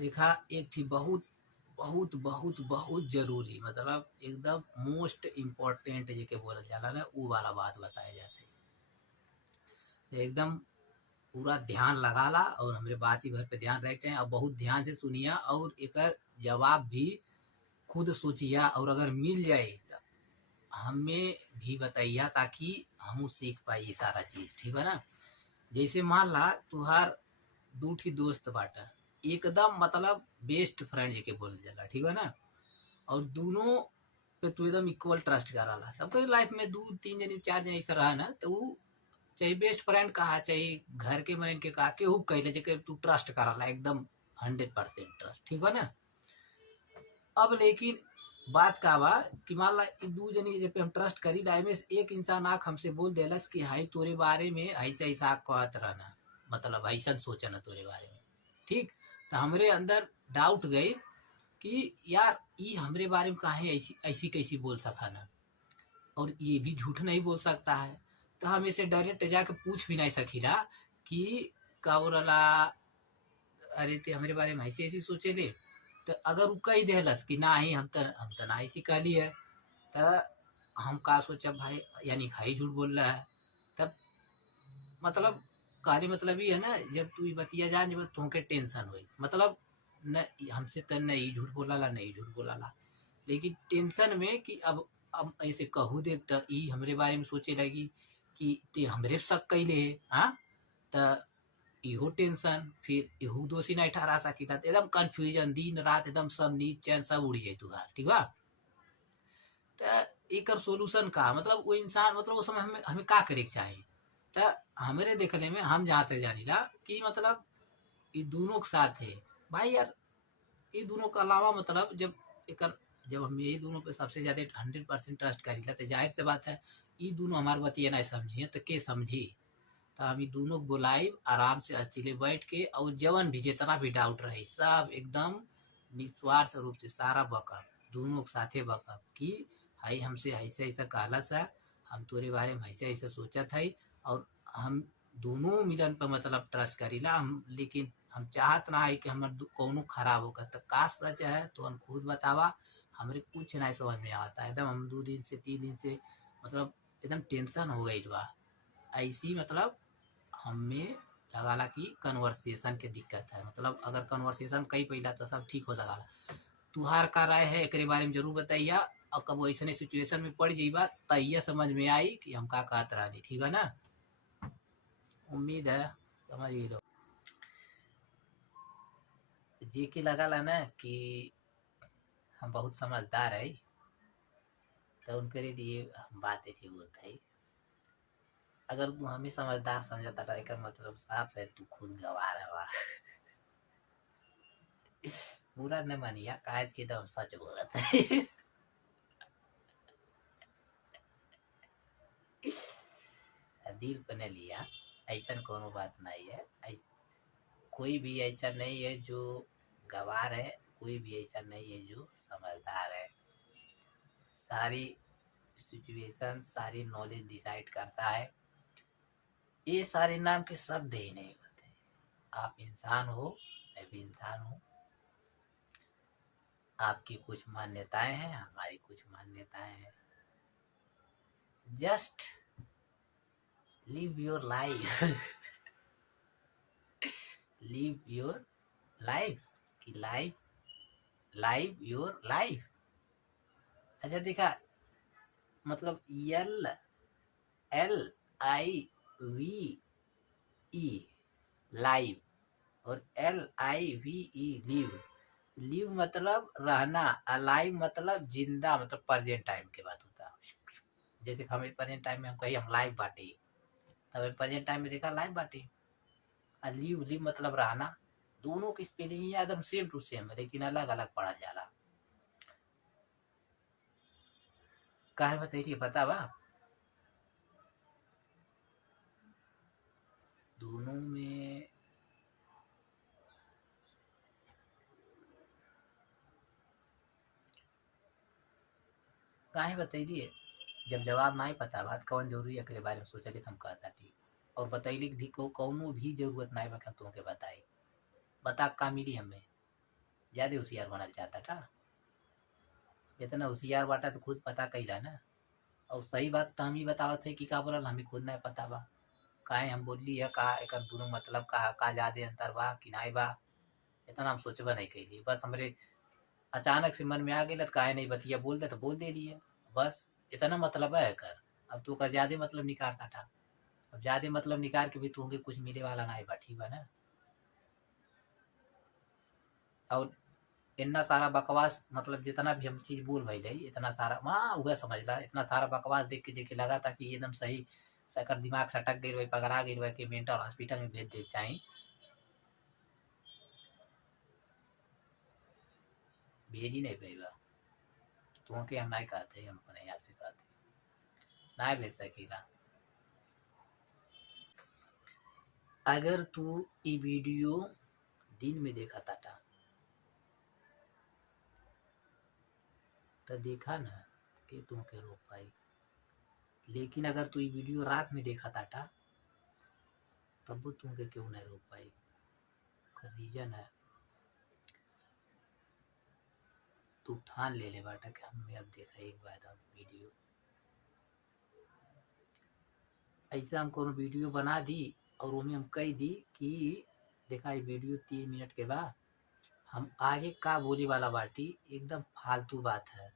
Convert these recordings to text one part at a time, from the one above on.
देखा एक थी बहुत बहुत बहुत बहुत जरूरी, मतलब एकदम मोस्ट इम्पोर्टेंट जेके बोलल जाला ना, उ वाला बात बताए जाते। तो एकदम पूरा ध्यान लगाला और हमरे बात ही भर पे ध्यान रखे चाहिए, और बहुत ध्यान से सुनिया और एकर जवाब भी खुद सोचिया, और अगर मिल जाए तो हमें भी बताइया, ताकि हम सीख पाई ये सारा चीज। ठीक है ना। जैसे मान ला तुहार दू ठी दोस्त बाटा, एकदम मतलब बेस्ट फ्रेंड जेके बोल जाला। ठीक है ना। और दोनों पे तू एकदम इक्वल ट्रस्ट कराला। सबके लाइफ में दू तीन जनी चार जनी ऐसा रहा ना, तो उ चाहे बेस्ट फ्रेंड कहा, चाहे घर के मन के कहा, केहू कहले जेके तू ट्रस्ट कराला एकदम 100% ट्रस्ट। ठीक है ना। अब लेकिन बात का बा कि मान ला इ दू जनी जे पे हम ट्रस्ट करी ला, में से एक इंसान आके हमसे बोल देलस कि हाई तोरे बारे में ऐसा ऐसा कहत रहना, मतलब ऐसा सोचना तोरे बारे में। ठीक। तो हमरे अंदर डाउट गई कि यार ये हमरे बारे में काहे ऐसी ऐसी कैसी बोल सका ना, और ये भी झूठ नहीं बोल सकता है। तो हम इसे डायरेक्ट जाके पूछ भी नहीं सकीला कि का बोला, अरे ते हमरे बारे में ऐसे ऐसी सोचे ले। तो अगर उ कही देहलस कि ना ही हम तो ना ऐसी कहली है, तो हम का सोचा भाई, यानी खाई झूठ बोल रहा है। तब मतलब कहने मतलब ये है ना, जब तू ई बतिया जान जब तुमके टेंशन हुई, मतलब न हमसे त नहीं झूठ बोलाला नहीं झूठ बोलाला, लेकिन टेंशन में कि अब ऐसे कहू दे तो ई हमरे बारे में सोचे लगी कि ते हमरे पे शक कैले है। हाँ। तो इहो टेंशन, फिर इहू दोषी नहीं ठहरा सकीला। तो एकदम कंफ्यूजन, दिन रात एकदम सब नींद चैन सब उड़ जाए तुहार। ठीक बा। तो एकर सोल्यूशन का मतलब वो इंसान, मतलब उस समय हमें हमें का करे के चाही। तो हमरे देखले में हम जहाँ तक जानीला कि मतलब ये दोनों के साथ है भाई यार। ये दोनों के अलावा मतलब जब हम यही दोनों पे सबसे ज्यादा 100% ट्रस्ट करीला, तो जाहिर से बात है ये दोनों हमारे बतिया नहीं समझिए तो के समझी। तो हम ये दोनों को बुलाई आराम से अस्थिले बैठ के, और जवन भी जितना भी डाउट रहे सब एकदम निस्वार्थ रूप से सारा बकअप, दोनों के साथे बकअप कि भाई हमसे ऐसा ऐसा कहला सा, हम तोरे बारे में ऐसा ऐसा सोचा था, और हम दोनों मिलन पर मतलब ट्रस्ट करीला हम, लेकिन हम चाहत ना है कि हमार कौनो खराब होगा। तो का सच है तो हम खुद बतावा। हमरे कुछ नहीं समझ में आता एकदम, हम 2 दिन से 3 दिन से मतलब एकदम टेंशन हो गई बा ऐसी, मतलब हमें लगाला कि कन्वर्सेशन के दिक्कत है। मतलब अगर कन्वर्सेशन कई पहिला तो सब ठीक हो सकाला। तुहार का राय है एकरे बारे में जरूर बताइया, और कब ऐसे सिचुएशन में पड़ जाइबा तहिया समझ में आई कि हम का कहत रही। ठीक है ना। उम्मीद है समझ गई लो। जे के लगाला ना कि हम बहुत समझदार है, तो उनके लिए हम बात ऐसी होता है। अगर तू हमें समझदार समझता था, एक मतलब साफ है तू खुद गवार है बा। पूरा न मानिया काज की तो सच बोलत है। दिल पे न लिया, ऐसा कोनो बात नहीं है। कोई भी ऐसा नहीं है जो गवार है, कोई भी ऐसा नहीं है जो समझदार है। सारी सिचुएशन सारी नॉलेज डिसाइड करता है। ये सारे नाम के शब्द ही नहीं होते। आप इंसान हो, मैं भी इंसान हूँ। आपकी कुछ मान्यताएं हैं, हमारी कुछ मान्यताएं हैं। Just live your life. Live your life की लाइव योर लाइफ। अच्छा देखा, मतलब LIVE लाइव, और LIVE लिव मतलब रहना, अलाइव मतलब जिंदा, मतलब प्रेजेंट टाइम की बात होता है। जैसे हमें प्रेजेंट टाइम में हम कही हम लाइव बाटी, तब प्रेजेंट टाइम में देखा लाइव बाटी। और लिव लिव मतलब रहना। दोनों की स्पेलिंग एकदम सेम टू सेम है, लेकिन अलग अलग पढ़ा जाला। काहे बताइए पता बा। दोनों में काहे बताइए, जब जवाब नहीं पता बात कौन जरूरी है के बारे में सोचले हम कहता ठीक, और बतैली भी को कौनो भी जरूरत नहीं बा हम तुमके बताई। बता का मिली हमें। ज्यादा होशियार बनल चाहता था। इतना होशियार बाटा तो खुद पता कैला ना। और सही बात तो हम ही बतावत है कि का बोलल हमें खुद नहीं पता बा। काहे हम बोली है का एक दोनों मतलब का ज्यादा अंतर बा कि नहीं बा, इतना हम सोचबा नहीं कैली। बस हमरे अचानक से मन में आ गई तो काहे नहीं बतिया बोल दे तो बोल दे लिए, बस इतना मतलब है कर। अब तू का ज्यादा मतलब निकालता था, अब ज्यादा मतलब निकाल के भी तू कुछ मिले वाला ना बा, ठीक बा ना। और इतना सारा बकवास मतलब जितना भी हम चीज बोल भाई जाई इतना सारा वहाँ उगा समझ ला, इतना सारा बकवास देख के जेके लगा था कि एकदम सही सकर दिमाग सटक गई भाई, पकड़ा गई भाई कि मेंटल हॉस्पिटल में भेज दे चाहिए। भेज ही नहीं पाई बा। तू के हम नहीं कहते, हम अपने आप से कहते ना भेज सकीला। अगर तू ये वीडियो दिन में देखा था तो देखा ना कि तू के रोक पाई, लेकिन अगर तू ये वीडियो रात में देखा था तब वो तुमके क्यों नहीं रोक पाई। रीजन है तू ठान ले बाटा कि हमें अब देखा एक बार हम वीडियो। ऐसा हम कोनो वीडियो बना दी और उनमें हम कह दी कि देखा ये वीडियो 3 मिनट के बाद हम आगे का बोली वाला बाटी एकदम फालतू बात है,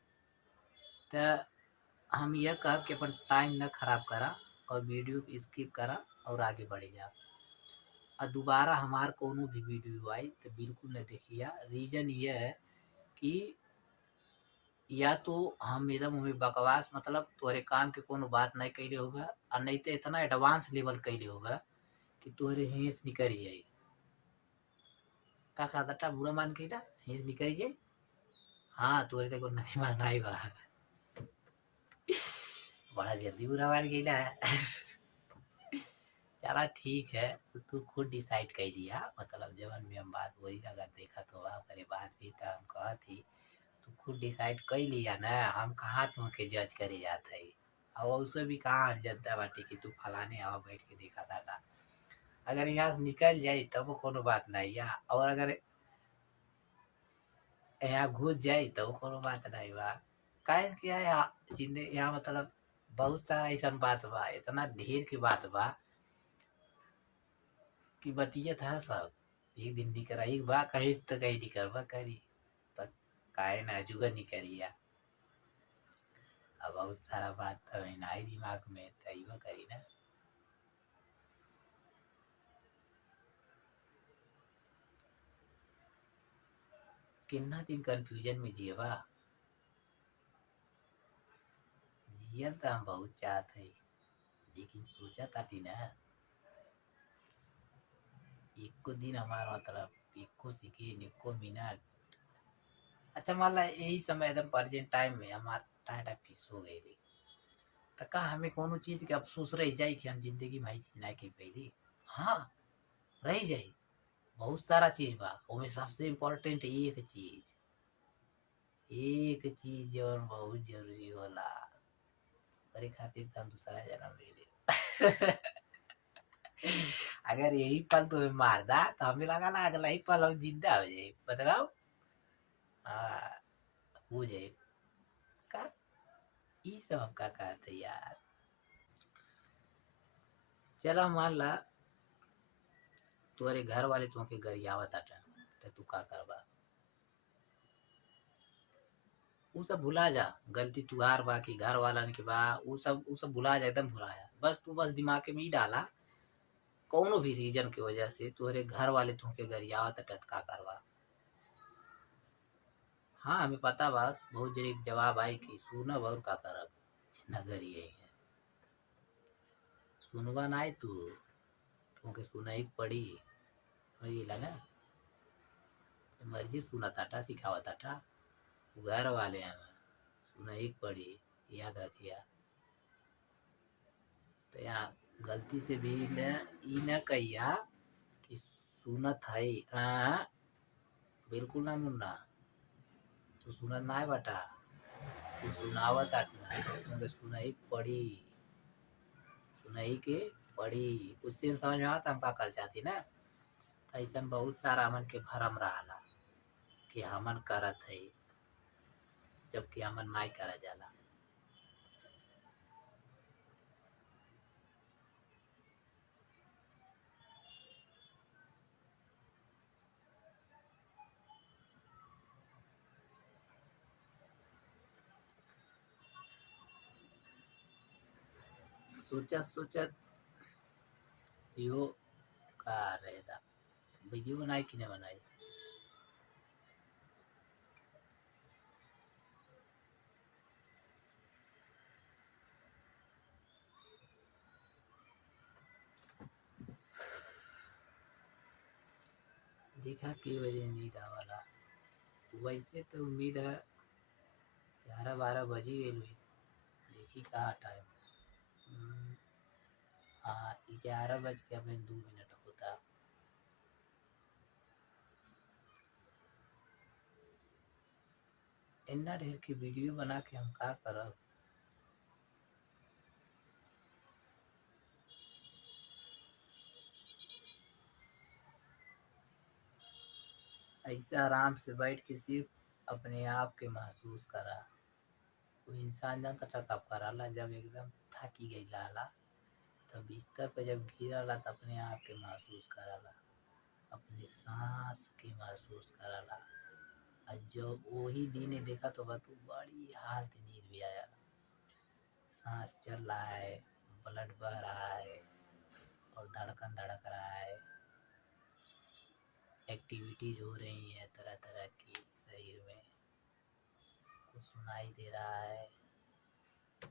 तो हम यह कह कि अपन टाइम न खराब करा और वीडियो स्किप करा और आगे बढ़े जा। और दोबारा हमार कोनो भी वीडियो आई तो बिल्कुल न देखिया। रीजन ये है कि या तो हम एकदम हमें बकवास मतलब तोहरे काम के कोनो बात नहीं कैले होगा, और नहीं तो इतना एडवांस लेवल कैले होगा कि तोहरे हेस निकल जाए। का कहता बुरा मान के ना हेस निकल जाए। हाँ तोहरे देखो नहीं माना ही बा। बड़ा जल्दी बुरा मान गई ना। चला ठीक है, तो तू खुद डिसाइड कर लिया मतलब जवन भी हम बात बोली अगर देखा तो करे बात भी तो हम कहा थी तू खुद डिसाइड कर लिया ना, हम कहाँ तुमके जज करे जाते है। और उससे भी कहाँ हम जनता बाटी कि तू फलाने आवा बैठ के देखा था ना। अगर यहाँ से निकल जाए तब तो कोनो बात नहीं है, और अगर यहाँ घुस जाए तो कोनो बात नहीं बा। काहे किया यहाँ जिंदगी यहाँ मतलब बहुत सारा ऐसा बात बा, इतना ढेर की बात बा कि बतियत है सब। एक दिन निकराई बा कहीं तो कहीं निकलबा करी, तो काहे ना जुगा निकरिया। अब बहुत सारा बात तो नहीं दिमाग में तैयो करी ना। कितना दिन कंफ्यूजन में जियबा। जियल तो हम बहुत चाहत है, लेकिन सोचा ताटी ना एको दिन हमारा मतलब एको सेकेंड एको मिनट। अच्छा मान ला यही समय एकदम प्रेजेंट टाइम में हमारा टाटा फिक्स हो गई थी, तो का हमें कोनो चीज के अफसोस रह जाए कि हम जिंदगी में चीज नहीं कर पाई। हाँ रह जाए, बहुत सारा चीज बा उनमें सबसे इम्पोर्टेंट एक चीज जौन बहुत जरूरी होला करे खातिर तो हम दूसरा जन्म ले ले। अगर यही पल तुम्हें मार दा तो हमें लगा ना अगला ही पल हम जिंदा हो जाए मतलब। हाँ हो जाए का ई सब हम का कहते यार। चलो मान ला तुम्हारे घर वाले तुमके घर आवत आटा तो तू का करबा। वो सब भुला जा, गलती तुहार बा कि घर वालन के बा, वो सब भुला जा, एकदम भुला जा। बस तू बस दिमाग में ही डाला कौनो भी रीजन की वजह से तुम्हारे घर वाले तुमके घर आवत आटा तो का करबा। हाँ हमें पता बस बहुत जल्दी जवाब आई कि सुनब और का करब, नगर ये है सुनवा ना तू तुमके सुनाई पड़ी ला ना मर्जी सुना ताटा सिखावा ताटा घर वाले हैं सुनाई पड़ी, याद रखिया। तो यहाँ गलती से भी न ई न कहिया कि सुनत है बिल्कुल ना मुन्ना, तू सुनत ना है बटा, तू सुनावत तुमके सुनाई पड़ी, सुनाई के पड़ी। उससे समझ में आता हम का कल चाहती ना। ऐसा बहुत सारा मन के भरम रहा कि हमन करत है, जबकि हमन नहीं करा जाला। सोचत यो का रहेगा, वीडियो बनाई कि नहीं बनाई। देखा कि बजे नींद आवाला, वैसे तो उम्मीद है 11-12 बजी गई हुई। देखी कहा टाइम, हाँ 11:02 होता। इतना ढेर की वीडियो बना के हम का करब। ऐसे आराम से बैठ के सिर्फ अपने आप के महसूस करा। कोई इंसान जानता था कब कराला, जब एकदम थकी गई लाला, तब बिस्तर पे जब गिराला तो अपने आप के महसूस कराला, अपने सांस के महसूस कराला। और जब वही दिन देखा तो बतू बड़ी हालत नींद भी आया, सांस चल रहा है, ब्लड बह रहा है और धड़कन धड़क रहा है, एक्टिविटीज हो रही है तरह तरह की शरीर में, कुछ सुनाई दे रहा है,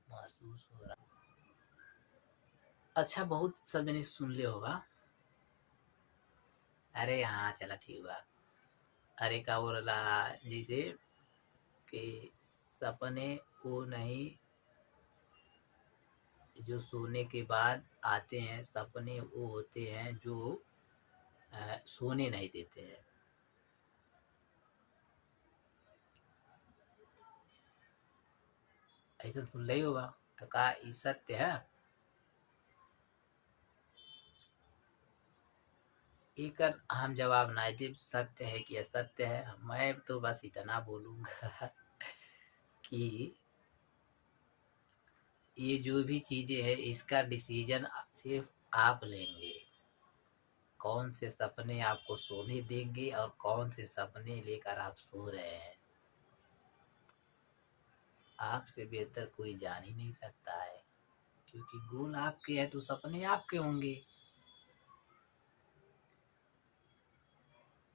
महसूस हो रहा। अच्छा बहुत सब जने सुन ले होगा। अरे हाँ चला ठीक बा। अरे का बोल रहा जैसे कि सपने वो नहीं जो सोने के बाद आते हैं, सपने वो होते हैं जो सोने नहीं देते हैं। ऐसा सुन ले होगा तो का ये सत्य है। एक हम जवाब ना दे सत्य है कि असत्य है। मैं तो बस इतना बोलूंगा कि ये जो भी चीजें है इसका डिसीजन सिर्फ आप लेंगे। कौन से सपने आपको सोने देंगे और कौन से सपने लेकर आप सो रहे हैं, आपसे बेहतर कोई जान ही नहीं सकता है। क्योंकि गोल आपके है तो सपने आपके होंगे।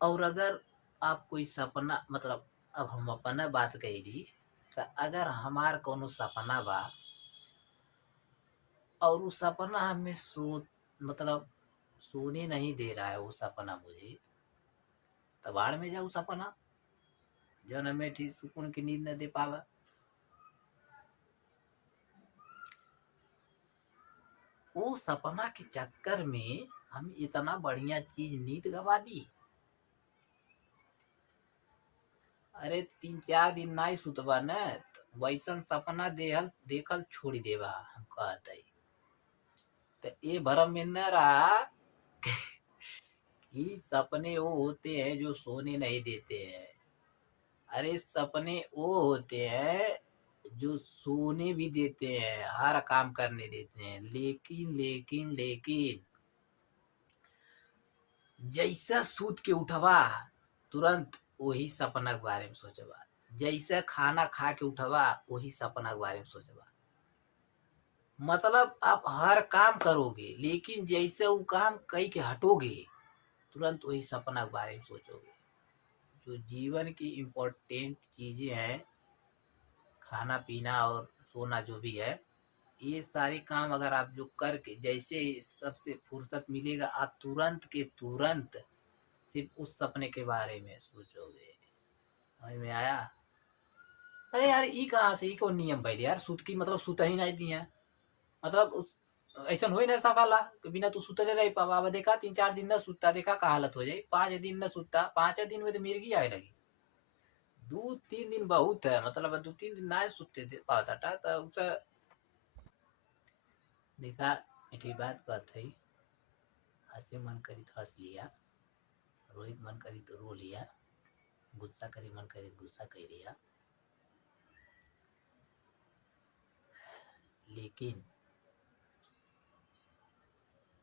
और अगर आप कोई सपना मतलब अब हम अपना बात कही तो अगर हमार कोनो सपना बा और वो सपना हमें मतलब सोने नहीं दे रहा है, वो सपना मुझे तो बाढ़ में जाऊ सपना जो न मैं ठीक सुकून की नींद न दे पावा। वो सपना के चक्कर में हम इतना बढ़िया चीज नींद गवा दी। अरे 3-4 दिन नहीं सुतबा न वैसन सपना देखल छोड़ी देवा हम कहते। तो ये भरम में न रहा कि सपने वो होते हैं जो सोने नहीं देते हैं। अरे सपने वो होते हैं जो सोने भी देते हैं, हर काम करने देते हैं, लेकिन लेकिन लेकिन जैसा सूत के उठवा तुरंत वही सपना के बारे में सोचबा, जैसा खाना खा के उठवा वही सपना के बारे में सोचबा। मतलब आप हर काम करोगे लेकिन जैसे वो काम कहीं के हटोगे तुरंत वही सपना के बारे में सोचोगे। जो जीवन की इम्पोर्टेंट चीजें हैं, खाना पीना और सोना जो भी है, ये सारे काम अगर आप जो करके जैसे सबसे फुर्सत मिलेगा आप तुरंत के तुरंत सिर्फ उस सपने के बारे में सोचोगे। समझ में आया। अरे यार ई कहाँ से ई कौन नियम भाई यार, सुत की मतलब सुत ही नहीं दिया मतलब ऐसा हो ही नहीं सकला कि बिना तू सुतले रह पावा। अब देखा 3-4 दिन न सुतता, देखा का हालत हो जाए। 5 दिन न सुतता, 5 दिन में तो मिर्गी आए लगी। 2-3 दिन बहुत है, मतलब 2-3 दिन ना सुतते पाता था तो उसे देखा मीठी बात कहते ही हंसे मन करी तो हंस लिया, रोई मन करी तो रो लिया, गुस्सा करे मन करे गुस्सा कर दिया, लेकिन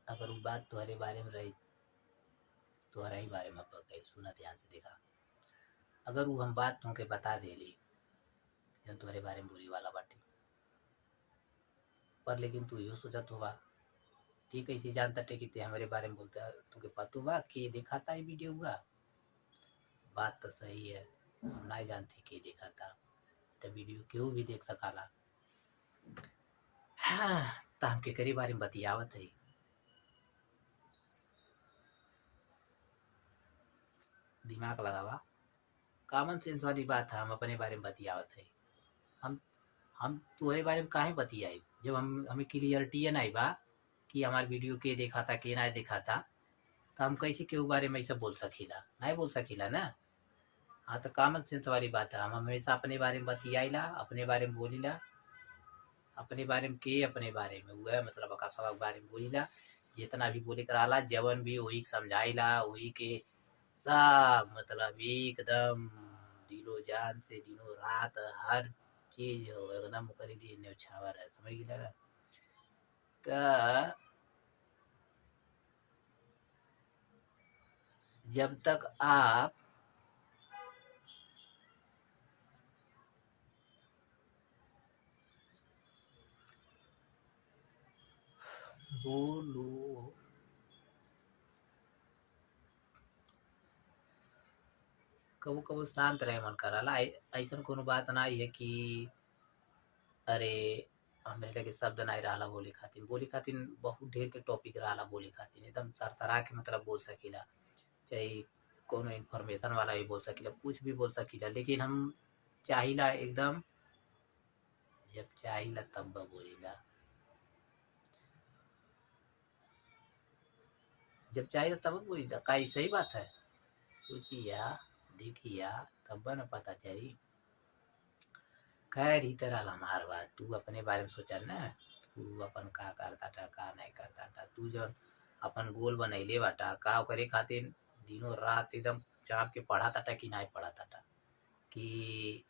अगर वो बात तुम्हारे बारे में रही, तुम्हारा ही बारे में कही सुना ध्यान से देखा, अगर वो हम बात तुमके बता देली जब तुम्हारे बारे में बुरी वाला बाटी, पर लेकिन तू यो सोचत होगा ती कैसे जानता टे कि ते हमारे बारे में बोलता है, तुमके पता बा के देखा था ये वीडियो हुआ। बात तो सही है, हम नहीं जानते के देखा था, तो वीडियो क्यों भी देख सकाला। हाँ, तो हमके करी बारे में बतियावत है, दिमाग लगावा, कॉमन सेंस वाली बात है। हम अपने बारे में बतियावत है, हम तुम्हारे बारे में काहे बतियाई जब हमें क्लियरिटी नहीं बा कि हमारे वीडियो के देखा था के ना देखा था, तो हम कैसे केहू बारे में ऐसा बोल सकीला, नहीं बोल सकीला ना। हाँ, तो कॉमन सेंस वाली बात है, हम हमेशा अपने बारे में बतियाईला, अपने बारे में बोलीला, अपने बारे में के अपने बारे में हुआ मतलब आकाशवा के बारे में बोलीला, जितना भी बोले कराला जवन भी वही समझाईला, वही के सब मतलब एकदम दिलो जान से दिनों रात हर चीज हो एकदम करी दी न्यौछावर है, समझ गया। तो जब तक आप बोलो, कबो कबो शांत रहे मन कराला, ऐसा कोनो बात नहीं है कि अरे हमरे लगे शब्द नहीं रहा बोली खातिर बहुत ढेर के टॉपिक रहा बोली खातिर एकदम सरसरा के मतलब बोल सकीला, चाहे कोनो इन्फॉर्मेशन वाला भी बोल सकीला, कुछ भी बोल सकीला, लेकिन हम चाहिला एकदम जब चाहिला तब बोलीला, जब चाहिला तब बोलीला, का ई सही बात है। सोचिया देखिया तब न पता चली। खैर ही तरह हमार बात, तू अपने बारे में सोचा ना, तू अपन का करता था का नहीं करता था, तू जो अपन गोल बनैले बाटा का करे खातिर दिनों रात एकदम चाप के पढ़ा था कि नहीं पढ़ा था कि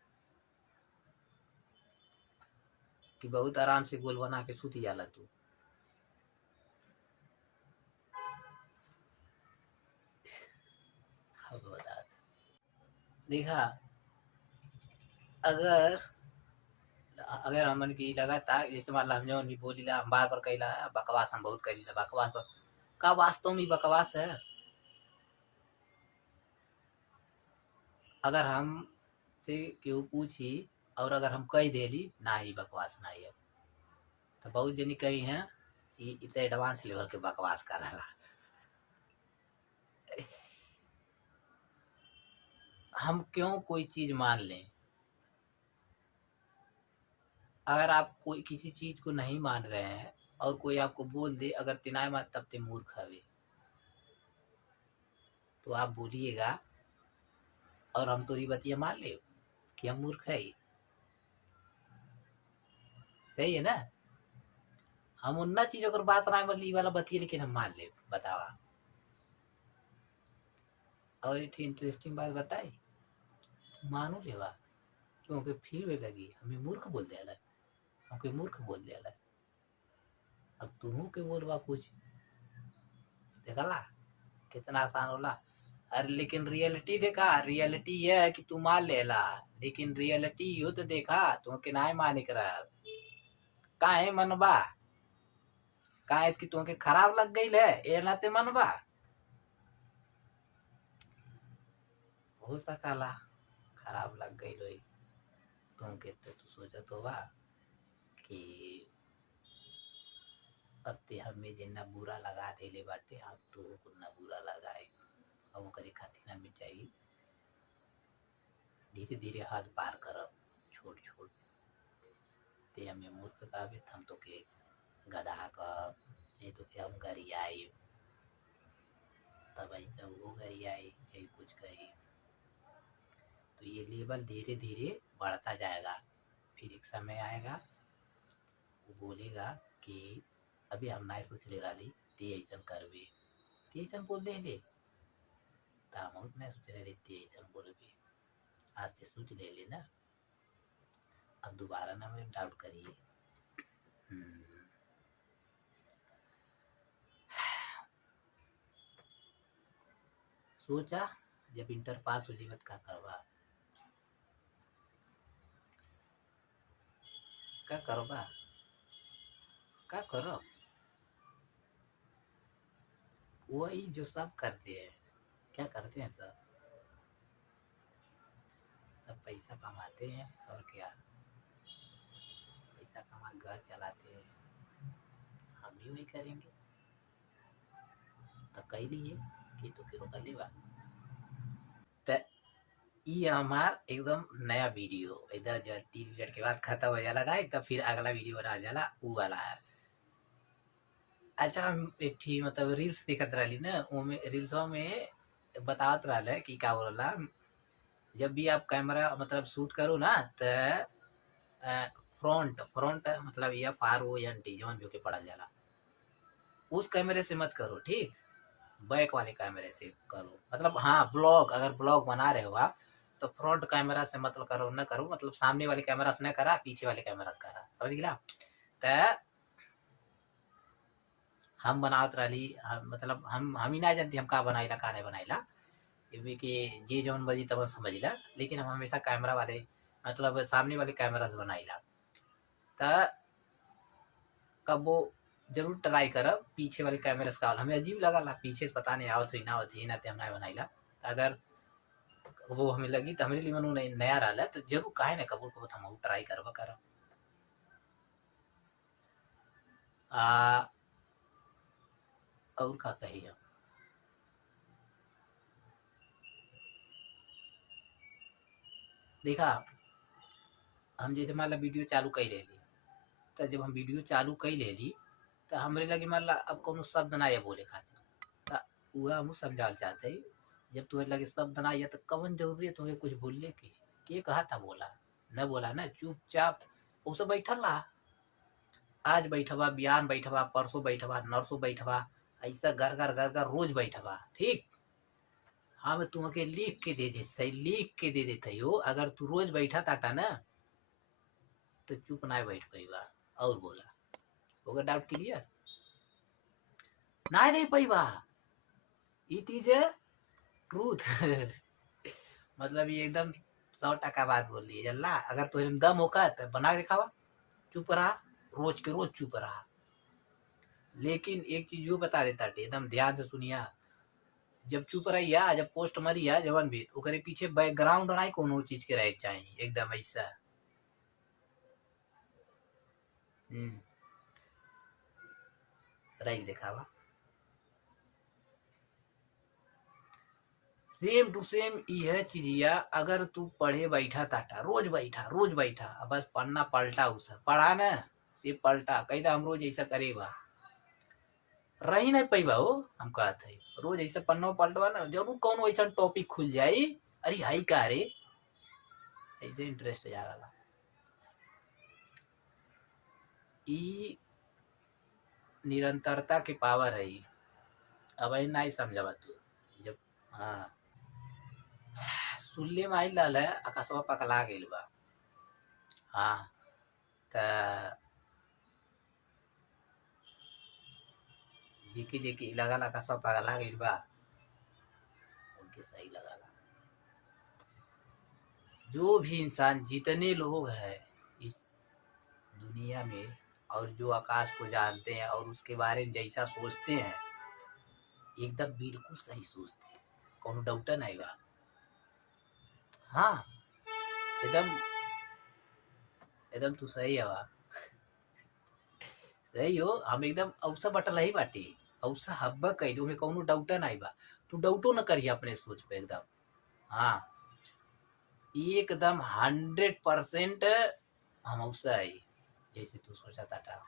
बहुत आराम से गोल बना के सूती जाला तू। अब बता देखा, अगर अगर हमन की लगा था जैसे मान ला हम जो भी बोली ला हम बार बार कही ला बकवास, हम बहुत करी ला बकवास का वास्तव में बकवास है। अगर हम से क्यों पूछी और अगर हम कही देली ना ही बकवास ना है, तो बहुत जनी कही हैं ये इतना एडवांस लेवल के बकवास कर रहा। हम क्यों कोई चीज मान लें, अगर आप कोई किसी चीज को नहीं मान रहे हैं और कोई आपको बोल दे अगर तिनाय मत तब ते मूर्ख हवे, तो आप बोलिएगा और हम तोरी बतिया मान ले कि हम मूर्ख है, सही है ना। हम उन्ना चीजों पर बात ना मतलब वाला बतिए लेकिन हम मान ले बतावा। और एक इंटरेस्टिंग बात बताई, मानो लेवा क्योंकि फिर वे लगी हमें मूर्ख बोल दिया, हमके मूर्ख बोल दिया। अब तू के बोलवा कुछ देखला कितना आसान होला। अरे लेकिन रियलिटी देखा, रियलिटी ये है कि तू मान लेला, लेकिन रियलिटी यो तो देखा तू के ना माने करा काहे मनबा, काहे इसकी तुमके खराब लग गई ले ए नाते मनबा, हो सकाला खराब लग गई रही तुमके, तो तू सोचत होगा कि अब ते हमें जितना बुरा लगा देले बाटे अब तो उतना बुरा लगाए, अब करे खातिर हमें चाहिए धीरे धीरे हाथ पार करब, छोड़ छोड़ ते हमें मूर्ख कहबे हम तो के गधा कहब, चाहे तो के हम गरियाई तब ऐसा वो गरियाई चाहे कुछ कही, तो ये लेवल धीरे धीरे बढ़ता जाएगा। फिर एक समय आएगा वो बोलेगा कि अभी हम ना सोच ले रही ते ऐसा करबे, ते ऐसा बोल दे ले तो हम नहीं सोच रहे ते ऐसा बोलबे, आज से सोच ले लेना, अब दोबारा ना मुझे डाउट करिए। सोचा जब इंटर पास हो जीवत का करवा, क्या करवा, क्या करो, वही जो सब करते हैं। क्या करते हैं सब, सब पैसा कमाते हैं और क्या, पैसा कमा घर चलाते हैं। हम भी वही करेंगे, तो कह लिए कि तो फिर कर लेवा। तो ये हमार एकदम नया वीडियो, इधर जो 3 मिनट के बाद खत्म हो जाला ना, तो फिर अगला वीडियो बना जाला ऊ वाला है। अच्छा हम एक ठी मतलब रील्स देखत रही ना, उनमें रील्सों में बतावत रहा कि क्या बोला, जब भी आप कैमरा मतलब शूट करो ना, तो फ्रंट फ्रंट मतलब FRONT जौन जो के पड़ल जाला, उस कैमरे से मत करो, ठीक, बैक वाले कैमरे से करो। मतलब हाँ, ब्लॉग अगर ब्लॉग बना रहे हो आप, तो फ्रंट कैमरा से मतलब करो न करो, मतलब सामने वाले कैमरा से न करा, पीछे वाले कैमरा से करा, समझ गिला। तो हम बनावत रही, मतलब हम ही ना जानती हम का बनाइला का नहीं बनाइला, कि जे जौन मर्जी तब समझिला, लेकिन हम हमेशा कैमरा वाले मतलब सामने वाले कैमरा से बनाइला। तो कब वो जरूर ट्राई करब पीछे वाले कैमरा से, हमें अजीब लगा पीछे से पता नहीं आवत हुई ना आवत ही ना, हम ना बनाइला। अगर वो हमें लगी तो हमारे लिए मनु नया रहा, तो जरूर काहे ना कबूल को हम ट्राई करब करब। और का कही हम, देखा हम जैसे मान ला वीडियो चालू कर ले ली, तो जब हम वीडियो चालू कर ले ली, तो हमरे लगे मान ला अब कोनो शब्द ना ये बोले खातिर, तो वह हम समझाल चाहते हैं, जब तुम्हें लगे शब्द ना ये, तो कवन जरूरी है तुम्हें कुछ बोलने की, के कहा था बोला, न बोला ना, चुपचाप उसे बैठल रहा। आज बैठवा, बिहान बैठवा, परसों बैठवा, नरसों बैठवा, ऐसा घर घर घर घर रोज बैठवा, ठीक। हाँ मैं तुम्हें लिख के दे देते, लिख के दे देते हो, अगर तू रोज बैठा ताटा ना, तो चुप ना बैठ पाईबा। और बोला होगा, डाउट क्लियर ना नहीं पाईबा, इट इज ए ट्रूथ। मतलब ये एकदम 100% बात बोल रही है जल्ला। अगर तो दम होगा तो बना के दिखावा, चुप रहा, रोज के रोज चुप रहा। लेकिन एक चीज जो बता देता एकदम ध्यान से सुनिया, जब चुप रहिया, जब पोस्ट मरिया जवन भी, ओकरे पीछे बैकग्राउंड नहीं कोनो चीज के रहे चाहिए, एकदम ऐसा। रख दिखावा सेम टू सेम यह चीजिया। अगर तू पढ़े बैठा ताटा, रोज बैठा, अब बस पढ़ना पलटा, उसे पढ़ा ना, से पलटा कही हम रोज ऐसा करेगा, रही नहीं पैबा हो। हम कहते हैं रोज ऐसा पन्ना पलटवा ना, जरूर कौन ऐसा टॉपिक खुल जाई, अरे हाई का रे, ऐसे इंटरेस्ट जागला। ई निरंतरता के पावर है। अब नहीं समझा तू जब, हाँ सुल्ले में आई लाल है, आकाशवा पकला गेल बा। हाँ त जेके जेके लगा लगा सब पगला गइल बा, उनके सही लगा। जो भी इंसान, जितने लोग हैं इस दुनिया में, और जो आकाश को जानते हैं और उसके बारे में जैसा सोचते हैं, एकदम बिल्कुल सही सोचते हैं, कोनो डाउट नहीं बा। हाँ एकदम एकदम तू सही है बा, सही हो। हम एकदम औसा बटल ही बाटी, औसा हब्बा कइलो में कोनो डाउट नहीं बा। तू डाउटो न करिए अपने सोच पे एकदम। हाँ एकदम 100% हम औसा है जैसे तू सोचा था।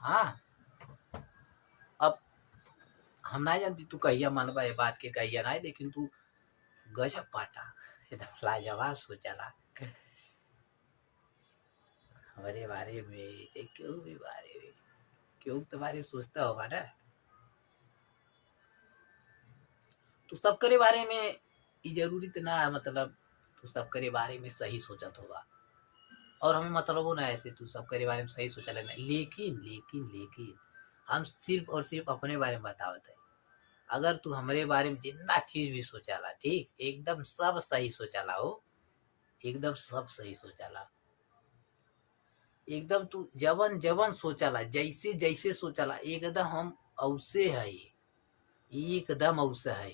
हाँ अब हम ना जानती तू कहिया मनबा ये बात के कहिया ना, लेकिन तू गजब पाटा, एकदम लाजवाब सोचला हमारे बारे में, चाहे क्यों भी बारे में, क्यों तुम्हारे सोचता होगा ना। तू सबकरे बारे में ई जरूरी तो ना है, मतलब तू सबकरे बारे में सही सोचत होगा, और हमें मतलब वो ना ऐसे तू सबकरे बारे में सही सोचा लेना, लेकिन लेकिन लेकिन हम सिर्फ और सिर्फ अपने बारे में बतावत है। अगर तू हमारे बारे में जितना चीज भी सोचाला, ठीक एकदम सब सही सोचाला हो, एकदम सब सही सोचाला, एकदम तू जवन जवन सोचाला, जैसे जैसे सोचाला, एकदम हम औसे है, एकदम औसे है,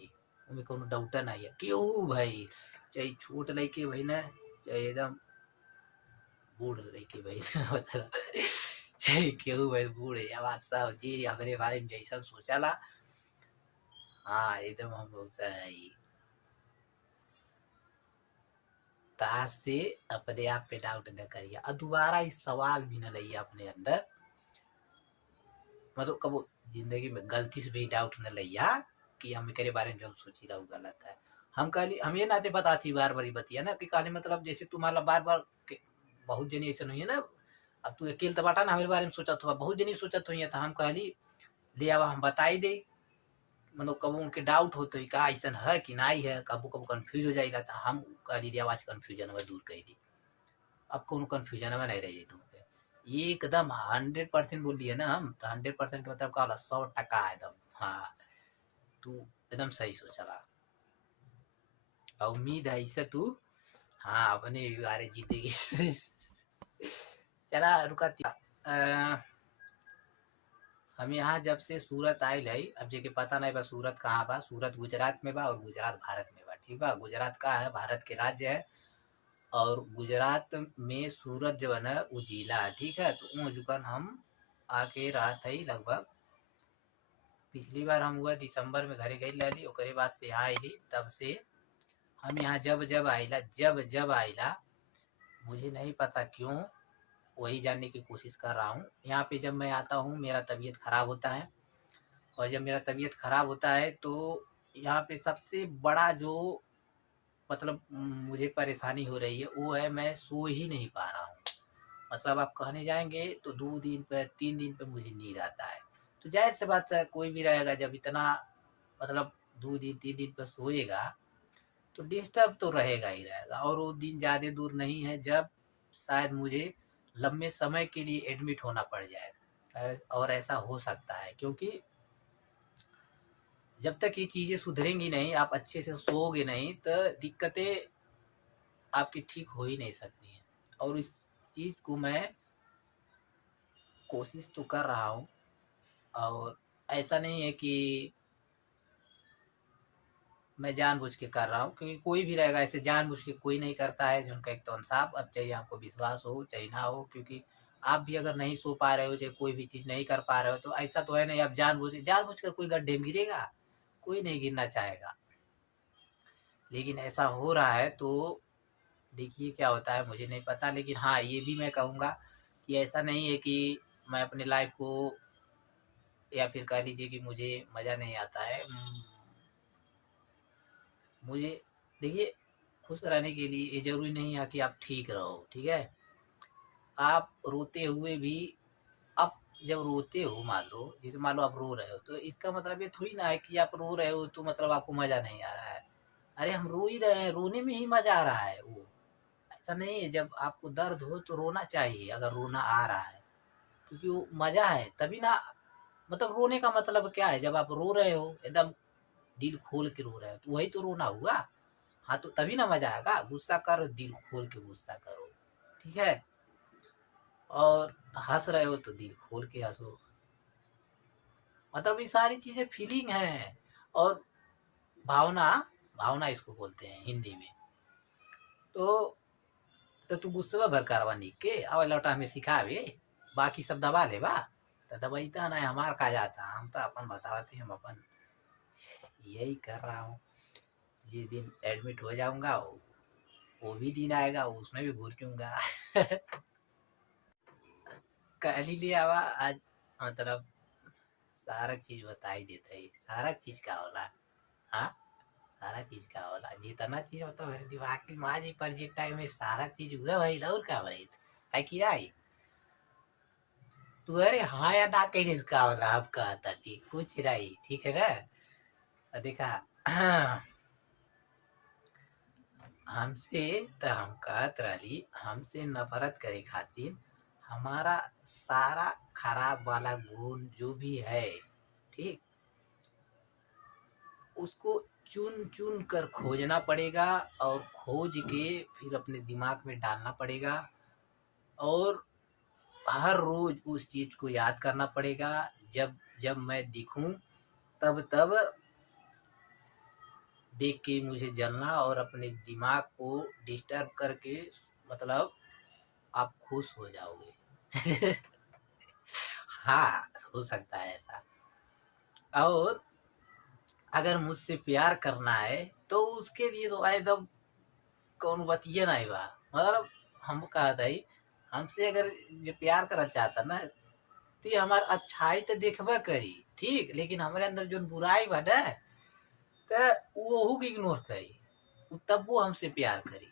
उनमें कोनो डाउट नहीं है। क्यों भाई, चाहे छोट लड़के भाई ना, चाहे एकदम बूढ़ लड़के भाई मतलब चाहे क्यों भाई बूढ़ या बात सब जी हमारे बारे में जैसा सोचाला, हाँ एकदम हम औसे है। ताश से अपने आप पे डाउट न करिए, और दोबारा इस सवाल भी न लाइए अपने अंदर, मतलब कबो जिंदगी में गलती से भी डाउट न लिया कि हम करे बारे में जो सोची रहा गलत है। हम कहली हम ये नाते बताती बार बार बतिया ना कि कहले मतलब जैसे तुम्हारा बार बार बहुत जनी ऐसा नहीं है ना, अब तू अकेले तो बाटा ना हमारे बारे में सोचा था, बहुत जनी सोचत हुई, तो हम कहली ले अब हम बताई दे, मतलब कबो उनके डाउट होते है का ऐसा है कि नहीं है, कबो कबो कंफ्यूज हो जाएगा, तो हम कहली आवाज कंफ्यूजन में दूर कर दी, अब कौन कंफ्यूजन में नहीं रही तुम ये एकदम 100% बोल दिया ना हम, तो 100% मतलब का 100% एकदम, हाँ तू एकदम सही सोचा रहा, उम्मीद है इससे तू हाँ अपने बारे जीतेगी चला रुका हम यहाँ जब से सूरत आयल है, अब जे के पता नहीं बा सूरत कहाँ बा, सूरत गुजरात में बा और गुजरात भारत में बा, ठीक बा, गुजरात का है भारत के राज्य है, और गुजरात में सूरत जो है ना वो जिला है, ठीक है। तो वो जुकन हम आके रहा थे लगभग, पिछली बार हम हुआ दिसंबर में घरे गई लली, ओकरे बाद से यहाँ आईली, तब से हम यहाँ जब जब आइला जब जब आइला मुझे नहीं पता क्यों, वही जानने की कोशिश कर रहा हूँ। यहाँ पे जब मैं आता हूँ मेरा तबीयत खराब होता है, और जब मेरा तबीयत खराब होता है तो यहाँ पे सबसे बड़ा जो मतलब मुझे परेशानी हो रही है वो है मैं सो ही नहीं पा रहा हूँ, मतलब आप कहने जाएंगे तो 2 दिन पे 3 दिन पे मुझे नींद आता है। तो जाहिर सी बात है कोई भी रहेगा जब इतना मतलब 2 दिन 3 दिन पे सोएगा तो डिस्टर्ब तो रहेगा ही रहेगा, और वो दिन ज़्यादा दूर नहीं है जब शायद मुझे लंबे समय के लिए एडमिट होना पड़ जाए, और ऐसा हो सकता है क्योंकि जब तक ये चीज़ें सुधरेंगी नहीं, आप अच्छे से सोओगे नहीं, तो दिक्कतें आपकी ठीक हो ही नहीं सकती हैं। और इस चीज़ को मैं कोशिश तो कर रहा हूँ, और ऐसा नहीं है कि मैं जानबूझ के कर रहा हूँ, क्योंकि कोई भी रहेगा ऐसे जानबूझ के कोई नहीं करता है, जो उनका एक तो इंसाफ, अब चाहे आपको विश्वास हो चाहे ना हो, क्योंकि आप भी अगर नहीं सो पा रहे हो चाहे कोई भी चीज़ नहीं कर पा रहे हो तो ऐसा तो है नहीं आप जानबूझ कर कोई गड्ढे में गिरेगा, कोई नहीं गिरना चाहेगा, लेकिन ऐसा हो रहा है तो देखिए क्या होता है मुझे नहीं पता। लेकिन हाँ ये भी मैं कहूँगा कि ऐसा नहीं है कि मैं अपने लाइफ को, या फिर कह लीजिए कि मुझे मज़ा नहीं आता है, मुझे देखिए खुश रहने के लिए ये जरूरी नहीं है कि आप ठीक रहो, ठीक है, आप रोते हुए भी, आप जब रोते हो मान लो जैसे मान लो आप रो रहे हो तो इसका मतलब ये थोड़ी ना है कि आप रो रहे हो तो मतलब आपको मजा नहीं आ रहा है, अरे हम रो ही रहे हैं, रोने में ही मजा आ रहा है, वो ऐसा नहीं है। जब आपको दर्द हो तो रोना चाहिए अगर रोना आ रहा है, क्योंकि वो मजा है तभी ना, मतलब रोने का मतलब क्या है, जब आप रो रहे हो एकदम दिल खोल के रो रहे हो तो वही तो रोना हुआ, हाँ तो तभी ना मजा आएगा, गुस्सा करो दिल खोल के गुस्सा करो, ठीक है, और हंस रहे हो तो दिल खोल के हंसो, मतलब ये सारी चीजें फीलिंग है, और भावना, भावना इसको बोलते हैं हिंदी में। तो तू गुस्सा भर करवा निक के अब लौटा हमें सिखावे, बाकी सब दबा ले बा, तो दबाईता ना हमार का जाता, हम तो अपन बताते हम अपन यही कर रहा हूँ। जिस दिन एडमिट हो जाऊंगा वो भी दिन आएगा उसमें भी घुर जाऊंगा कल ही ले आवा आज, मतलब सारा चीज बता ही देता है, सारा चीज का होला, हाँ सारा चीज का होला, जितना चीज मतलब मेरे दिमाग की माँ जी पर जिस टाइम में सारा चीज हुआ भाई और का भाई है कि नहीं, तू अरे हाँ या ना कहीं इसका होला आपका आता ठीक कुछ नहीं, ठीक है ना, देखा हमसे तो हम कहत रही हमसे नफरत करे खातिर हमारा सारा खराब वाला गुण जो भी है, ठीक, उसको चुन चुन कर खोजना पड़ेगा और खोज के फिर अपने दिमाग में डालना पड़ेगा और हर रोज उस चीज को याद करना पड़ेगा। जब जब मैं दिखूं तब तब देख के मुझे जलना और अपने दिमाग को डिस्टर्ब करके, मतलब आप खुश हो जाओगे। हाँ, हो सकता है ऐसा। और अगर मुझसे प्यार करना है तो उसके लिए तो एकदम कौन बतिये नहीं बा, मतलब हम कहा था हमसे अगर जो प्यार करना चाहता ना तो ये हमार अच्छाई तो देखबा करी, ठीक, लेकिन हमारे अंदर जो बुराई बा ना तो वो के इग्नोर करी, तब वो हमसे प्यार करी।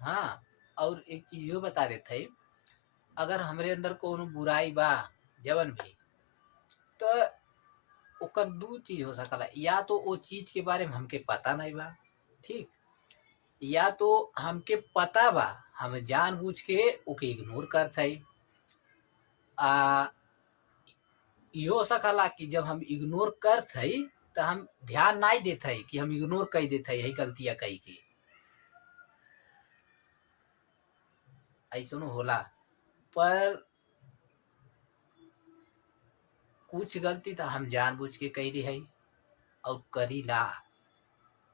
हाँ, और एक चीज यो बता देते है, अगर हमारे अंदर कोनो बुराई बा जवन भी, तो ओकर दू चीज हो सकला, या तो वो चीज के बारे में हमके पता नहीं बा, ठीक, या तो हमके पता बा हम जानबूझ के ओके इग्नोर करते है। आ यो हो सकला कि जब हम इग्नोर करते है तो हम ध्यान नहीं देते है कि हम इग्नोर कर देते है, यही गलतियां कई के ऐसा होला। पर कुछ गलती तो हम जानबूझ के करी है और करी ला।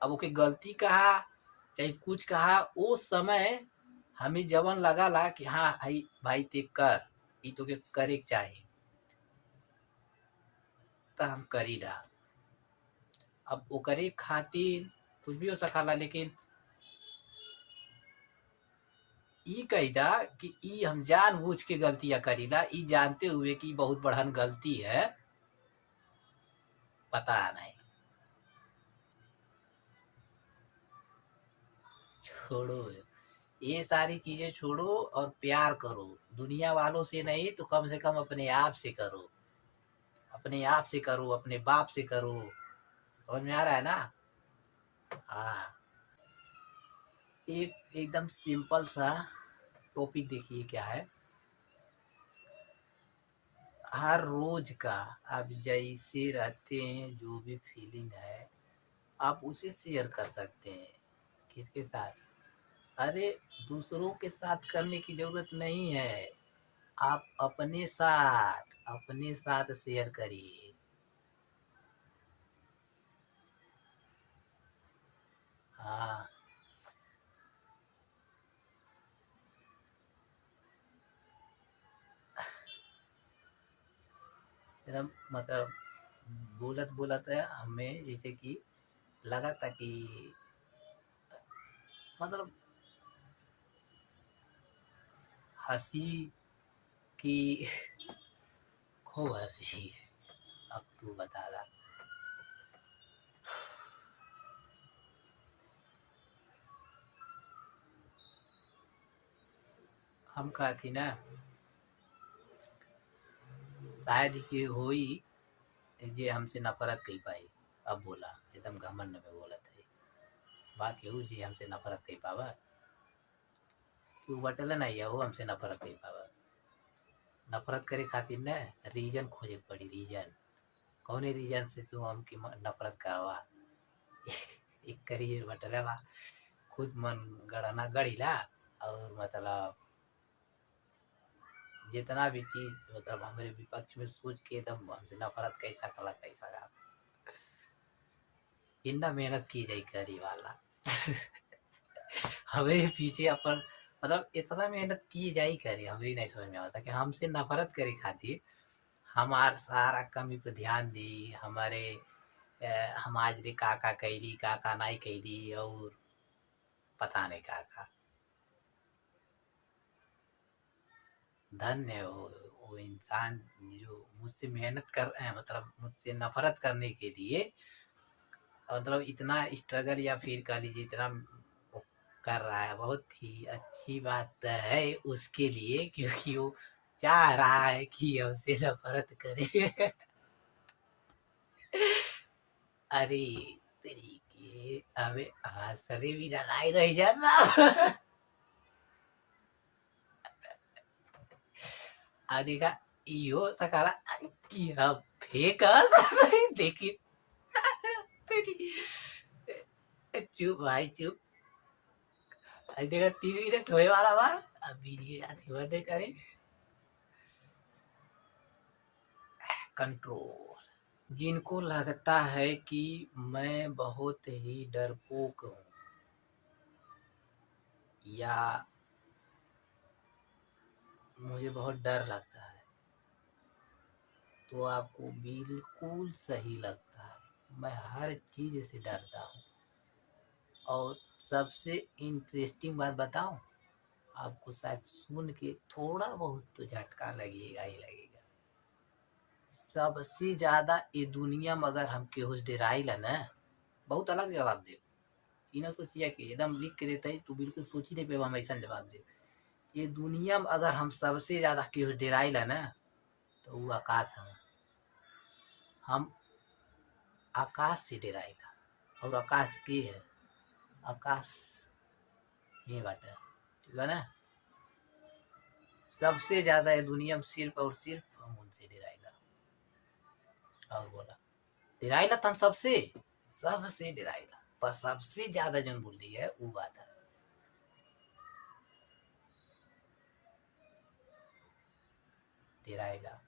अब ओके गलती कहा चाहे कुछ कहा, वो समय हमें जवन लगा ला कि हाँ भाई भाई ते कर, ई तो के करे के चाही, तो हम करी ला। अब ओकरे खातिर कुछ भी हो सकला, लेकिन ई कहीदा कि ई हम जानबूझ के गलतियां करीला, ई जानते हुए कि बहुत बड़हन गलती है, पता नहीं। छोड़ो, ये सारी चीजें छोड़ो और प्यार करो, दुनिया वालों से नहीं तो कम से कम अपने आप से करो, अपने आप से करो, अपने बाप से करो। समझ में आ रहा है ना? हाँ, एक एकदम सिंपल सा टॉपिक देखिए क्या है। हर रोज का आप जैसे रहते हैं, जो भी फीलिंग है आप उसे शेयर कर सकते हैं। किसके साथ? अरे, दूसरों के साथ करने की जरूरत नहीं है, आप अपने साथ शेयर करिए। हाँ, एकदम मतलब बोलत बोलत है हमें जैसे कि लगा था कि मतलब हंसी की खूब हंसी। अब तू बता रहा। हम कहा थी ना, शायद कि होई जे हमसे नफरत कर पाई। अब बोला एकदम घमंड में बोला था, बाकी हो जी हमसे नफरत कर पावा, क्यों बटल नहीं है वो हमसे नफरत कर पावा। नफरत करे खातिर न रीजन खोजे के पड़ी, रीजन कौन रीजन से तू हमकी नफरत करवा। एक करिए बटले बा, खुद मन गढ़ना गढ़ीला, और मतलब जितना भी चीज मतलब हमारे विपक्ष में सोच के एकदम हमसे नफरत कैसा कला कैसा का, इतना मेहनत की जाए करी वाला। हमें पीछे अपन मतलब इतना मेहनत की जाए करे, हमें नहीं समझ में आता कि हमसे नफरत करे खातिर हमार सारा कमी पे ध्यान दी, हमारे हम आज रे काका कैली काका नहीं कैली, और पता नहीं काका। धन्य हो वो इंसान जो मुझसे मेहनत कर रहे हैं, मतलब मुझसे नफरत करने के लिए, मतलब इतना स्ट्रगल या फिर कह लीजिए इतना वो कर रहा है। बहुत ही अच्छी बात है उसके लिए, क्योंकि वो चाह रहा है कि हमसे नफरत करे। अरे तरीके अबे हंसने भी लड़ाई रह जाता। आ देखा यो सकारा कि अब फेंक लेकिन तेरी चुप भाई चुप। अरे देखा 3 मिनट होए वाला बा। अभी ये आधी बंदे करे कंट्रोल। जिनको लगता है कि मैं बहुत ही डरपोक हूँ या मुझे बहुत डर लगता है तो आपको बिल्कुल सही लगता है। मैं हर चीज से डरता हूँ। और सबसे इंटरेस्टिंग बात बताऊं, आपको शायद सुन के थोड़ा बहुत तो झटका लगेगा ही लगेगा। सबसे ज्यादा ये दुनिया में अगर हम केहू से डराइला ना, बहुत अलग जवाब दे। ई ना सोचिए कि एकदम लिख के देते तो बिल्कुल सोच ही नहीं पे हम ऐसा जवाब दे। ये दुनिया में अगर हम सबसे ज्यादा केहू से डराइला ना तो वो आकाश हम आकाश से डराइला। और आकाश के है, आकाश ये बात है, ठीक है ना। सबसे ज्यादा ये दुनिया में सिर्फ और सिर्फ हम उनसे डराइला। और बोला डराइला तो हम सबसे सबसे डराइला, पर सबसे ज्यादा जो बोल रही है वो बात है। डराइला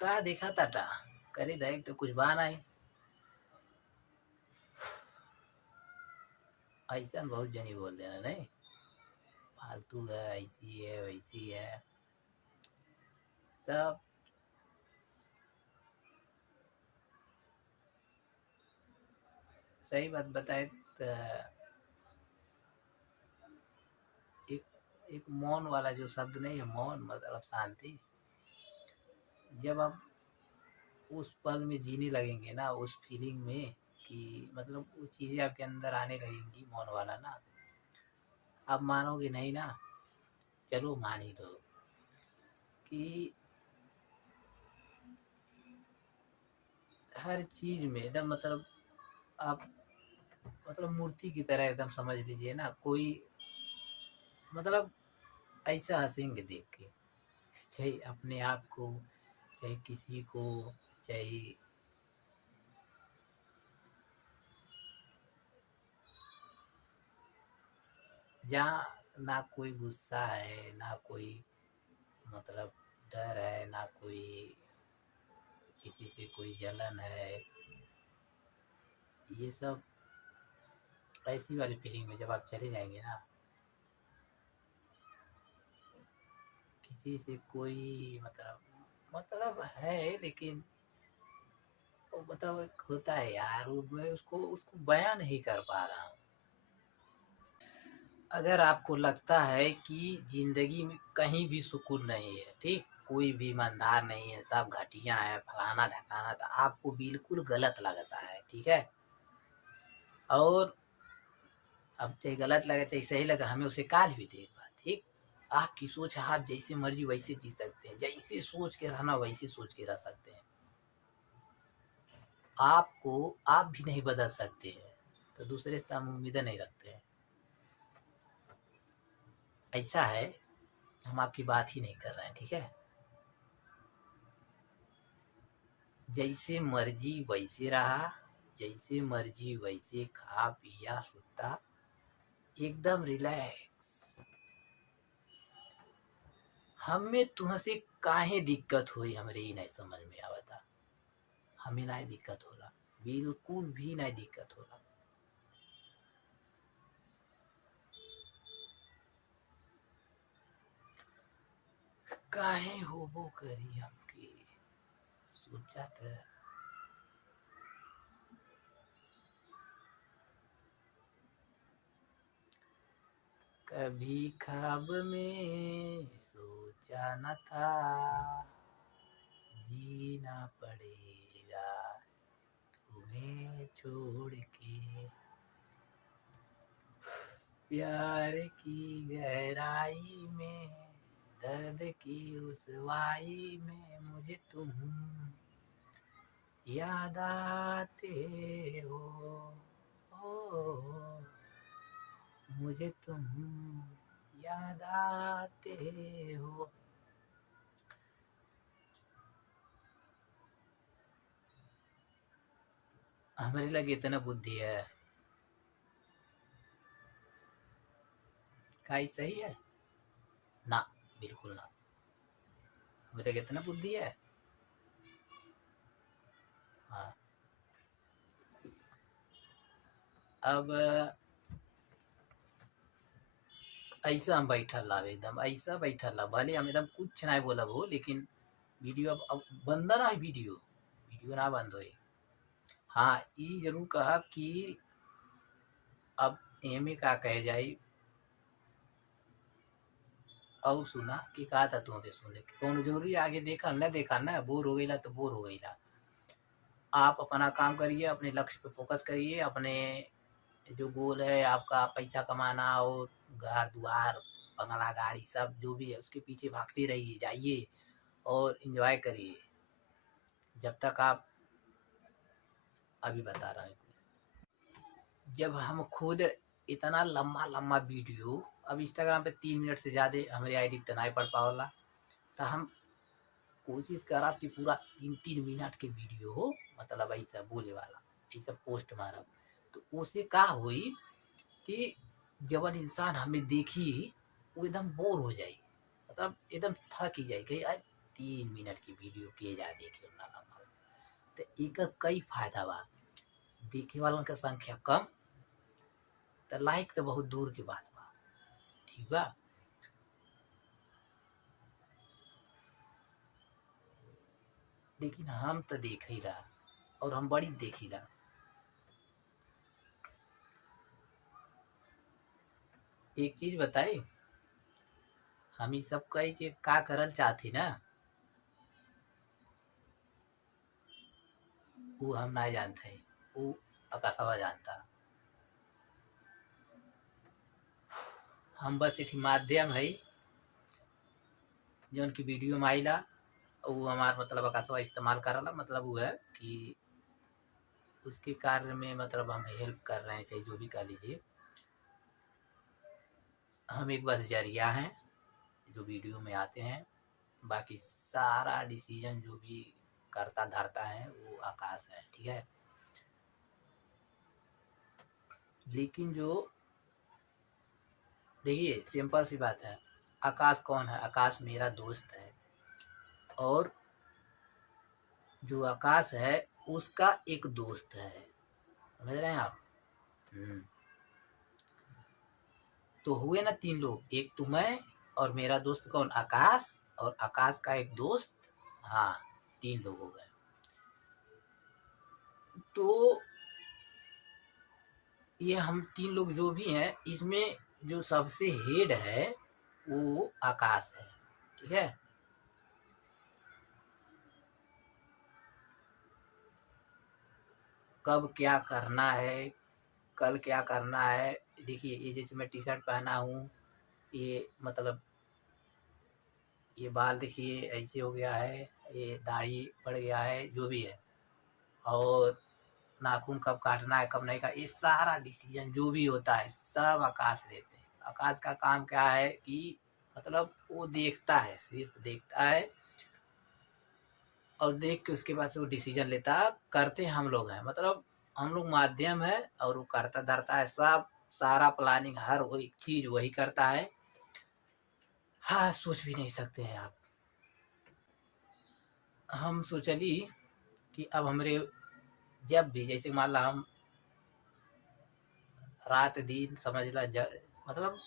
का देखा ताटा करे देख तो कुछ बाना ही। ऐसा बहुत जनी बोल देना नहीं, फालतू है, ऐसी है वैसी है सब। सही बात बताए तो एक एक मौन वाला जो शब्द नहीं है, मौन मतलब शांति। जब आप उस पल में जीने लगेंगे ना, उस फीलिंग में कि मतलब वो चीजें आपके अंदर आने लगेंगी मौन वाला ना, आप मानोगे नहीं ना। चलो मान ही लो कि हर चीज में एकदम मतलब आप मतलब मूर्ति की तरह एकदम समझ लीजिए ना। कोई मतलब ऐसा हंसेंगे देख के, चाहे अपने आप को, चाहे किसी को, चाहे जहाँ ना कोई गुस्सा है ना कोई मतलब डर है, ना कोई किसी से कोई जलन है। ये सब ऐसी वाली फीलिंग में जब आप चले जाएंगे ना, किसी से कोई मतलब है लेकिन वो मतलब एक होता है यार, वो मैं उसको उसको बयां नहीं कर पा रहा हूँ। अगर आपको लगता है कि जिंदगी में कहीं भी सुकून नहीं है, ठीक, कोई भी ईमानदार नहीं है, सब घटिया है, फलाना ढकाना, तो आपको बिल्कुल गलत लगता है, ठीक है। और अब चाहे गलत लगे चाहे सही लगे, हमें उसे काल भी देगा, ठीक। आपकी सोच है, आप जैसे मर्जी वैसे जी सकते हैं, जैसे सोच के रहना वैसे सोच के रह सकते हैं। आपको आप भी नहीं बदल सकते हैं तो दूसरे से हम उम्मीदें नहीं रखते हैं। ऐसा है, हम आपकी बात ही नहीं कर रहे हैं, ठीक है। जैसे मर्जी वैसे रहा, जैसे मर्जी वैसे खा पिया सुता, एकदम रिलैक्स। हमें तुहसे काहे दिक्कत हुई हमरे ही नहीं समझ में आवता। हमें नहीं दिक्कत होला, बिल्कुल भी नहीं दिक्कत होला। काहे होबो करी हमके सोचा था। कभी ख्वाब में सोचा न था जीना पड़ेगा तुम्हें छोड़ के। प्यार की गहराई में, दर्द की रुसवाई में मुझे तुम याद आते हो, ओ, मुझे तुम याद आते हो। हमारे लगे इतना बुद्धि है, काई सही है ना? बिल्कुल ना। मेरे कितना बुद्धि है। हाँ। अब ऐसा हम बैठल ला, एकदम ऐसा बैठल ला, भले हम एकदम कुछ नहीं बोलब हो, लेकिन वीडियो अब बंद ना है, वीडियो वीडियो ना बंद हो। हाँ, ये जरूर कहा कि अब एमे का कहे जाए, और सुना कि कहा था तुमके सुने कि कौन जरूरी आगे देखा न देखा ना, बोर हो गईला तो बोर हो गईला। आप अपना काम करिए, अपने लक्ष्य पे फोकस करिए, अपने जो गोल है आपका पैसा कमाना और घर द्वार बंगला गाड़ी सब जो भी है उसके पीछे भागते रहिए, जाइए और एंजॉय करिए जब तक आप। अभी बता रहा हूँ, जब हम खुद इतना लंबा लंबा वीडियो, अब इंस्टाग्राम पे 3 मिनट से ज़्यादा हमारी आईडी पे नहीं पढ़ पाओला, तो हम कोशिश करब कि पूरा 3-3 मिनट के वीडियो हो, मतलब ऐसा बोले वाला ऐसा पोस्ट मारब, तो उससे का हुई कि जब इंसान हमें देखी वो एकदम बोर हो जाए, मतलब एकदम थक ही जाए कि यार 3 मिनट की वीडियो के जा देखे ना लंबा। तो एक कई फायदा बा, देखे वालों की संख्या कम, तो लाइक तो बहुत दूर की बात बा, ठीक बा। लेकिन हम तो देख ही रहा, और हम बड़ी देखी रहा। एक चीज बताई, हम ही सब कही के का करल चाहती ना, वो हम ना जानते, वो आकाशवा जानता। हम बस एक माध्यम है जो उनकी वीडियो में आईला, वो हमार मतलब आकाशवा इस्तेमाल करला, मतलब वो है कि उसके कार्य में मतलब हम हेल्प कर रहे हैं, चाहे जो भी कह लीजिए। हम एक बस जरिया हैं जो वीडियो में आते हैं, बाकी सारा डिसीजन जो भी करता धरता है वो आकाश है, ठीक है। लेकिन जो देखिए सिंपल सी बात है, आकाश कौन है? आकाश मेरा दोस्त है, और जो आकाश है उसका एक दोस्त है, समझ रहे हैं आप? तो हुए ना 3 लोग, एक तो मैं और मेरा दोस्त कौन? आकाश, और आकाश का एक दोस्त। हाँ, 3 लोग हो गए। तो ये हम 3 लोग जो भी हैं, इसमें जो सबसे हेड है वो आकाश है, ठीक है। कब क्या करना है, कल क्या करना है, देखिए ये जैसे मैं टी शर्ट पहना हूँ, ये मतलब ये बाल देखिए ऐसे हो गया है, ये दाढ़ी बढ़ गया है, जो भी है, और नाखून कब काटना है कब नहीं का, ये सारा डिसीजन जो भी होता है सब आकाश देते हैं। आकाश का काम क्या है कि मतलब वो देखता है, सिर्फ देखता है, और देख के उसके बाद से वो डिसीजन लेता है। करते हम लोग हैं, मतलब हम लोग माध्यम है, और वो करता धरता है सब, सारा प्लानिंग हर वही चीज वही करता है। हाँ, सोच भी नहीं सकते हैं आप। हम सोचली कि अब हमरे जब भी जैसे मान ला हम रात दिन समझला मतलब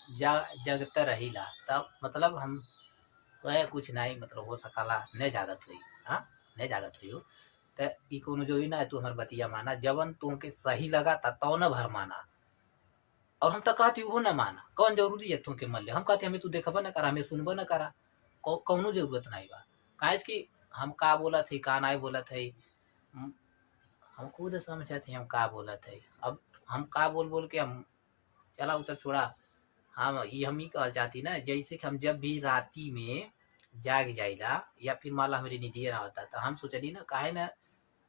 जगत रहीला, तब मतलब हम वह कुछ नहीं मतलब हो सकाला नहीं जागत हुई। हाँ, नहीं जागत हुई हो तो ई कोनो जो ही ना है, तू हमार बतिया माना, जवन तुमके सही लगा था तो न भर माना, और हम तो कहती वो न माना, कौन जरूरी है तुमके मन ले, हम कहते हमें तू देखबा न करा, हमें सुनबा न करा, कौनो जरूरत नहीं बा। काहे कि हम का बोला थे का नहीं बोला थे, हम खुद समझते हम का बोला थे। अब हम का बोल बोल के हम चला उतर छोड़ा, हम ये हम ही कहल जाती ना, जैसे कि हम जब भी राती में जाग जाइला या फिर मान ला हमारी निधिए रहा होता तो हम सोचली ना काहे ना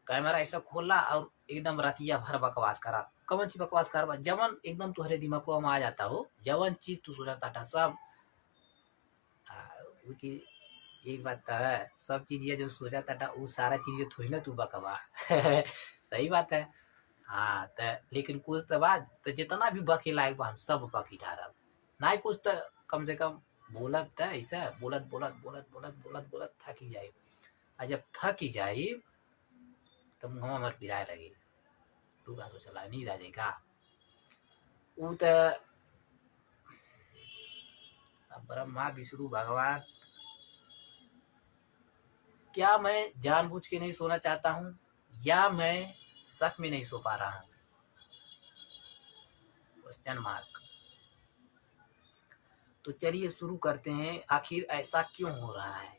कैमरा ऐसा खोला और एकदम रातिया भर बकवास करा। कौन सी बकवास करवा जवन एकदम तुहरे दिमाग में आ जाता हो, जवन चीज तू सोचता था सब वो चीज। एक बात तो है, सब चीज ये जो सोचा था वो सारा चीज थोड़ी ना तू बकवा सही बात है। हाँ तो लेकिन कुछ तो बात तो जितना भी बके लायक बा हम सब बकी डारब ना कुछ तो कम से कम बोलत था ऐसा बोलत बोलत बोलत बोलत बोलत बोलत थक ही जाए। और जब थक ही जाए तो मुँह हमार पिराए लगे। तू का सोचला नींद आ जाएगा वो तो ब्रह्मा विष्णु भगवान। क्या मैं जानबूझ के नहीं सोना चाहता हूँ या मैं सच में नहीं सो पा रहा हूँ? Question mark. तो चलिए शुरू करते हैं, आखिर ऐसा क्यों हो रहा है?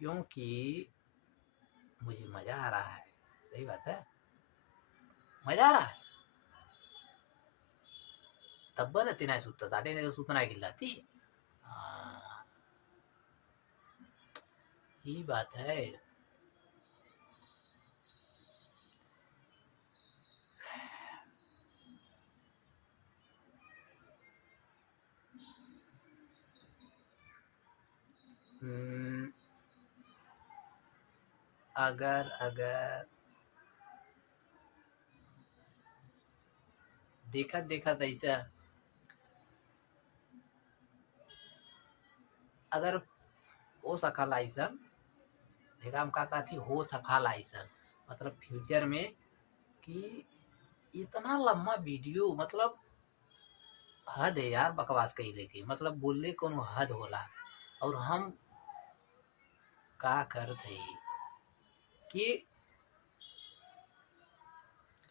क्योंकि मुझे मजा आ रहा है। सही बात है, मजा आ रहा है तब न तेना सुता ताटे नहीं तो सुतना गिल्लाती। ये बात है। अगर अगर देखा देखा ऐसा अगर हो सका ऐसा देखा हम का थी हो सका ऐसा मतलब फ्यूचर में कि इतना लंबा वीडियो मतलब हद है यार बकवास कही लेके मतलब बोलने कोनो हद होला। और हम का करत है कि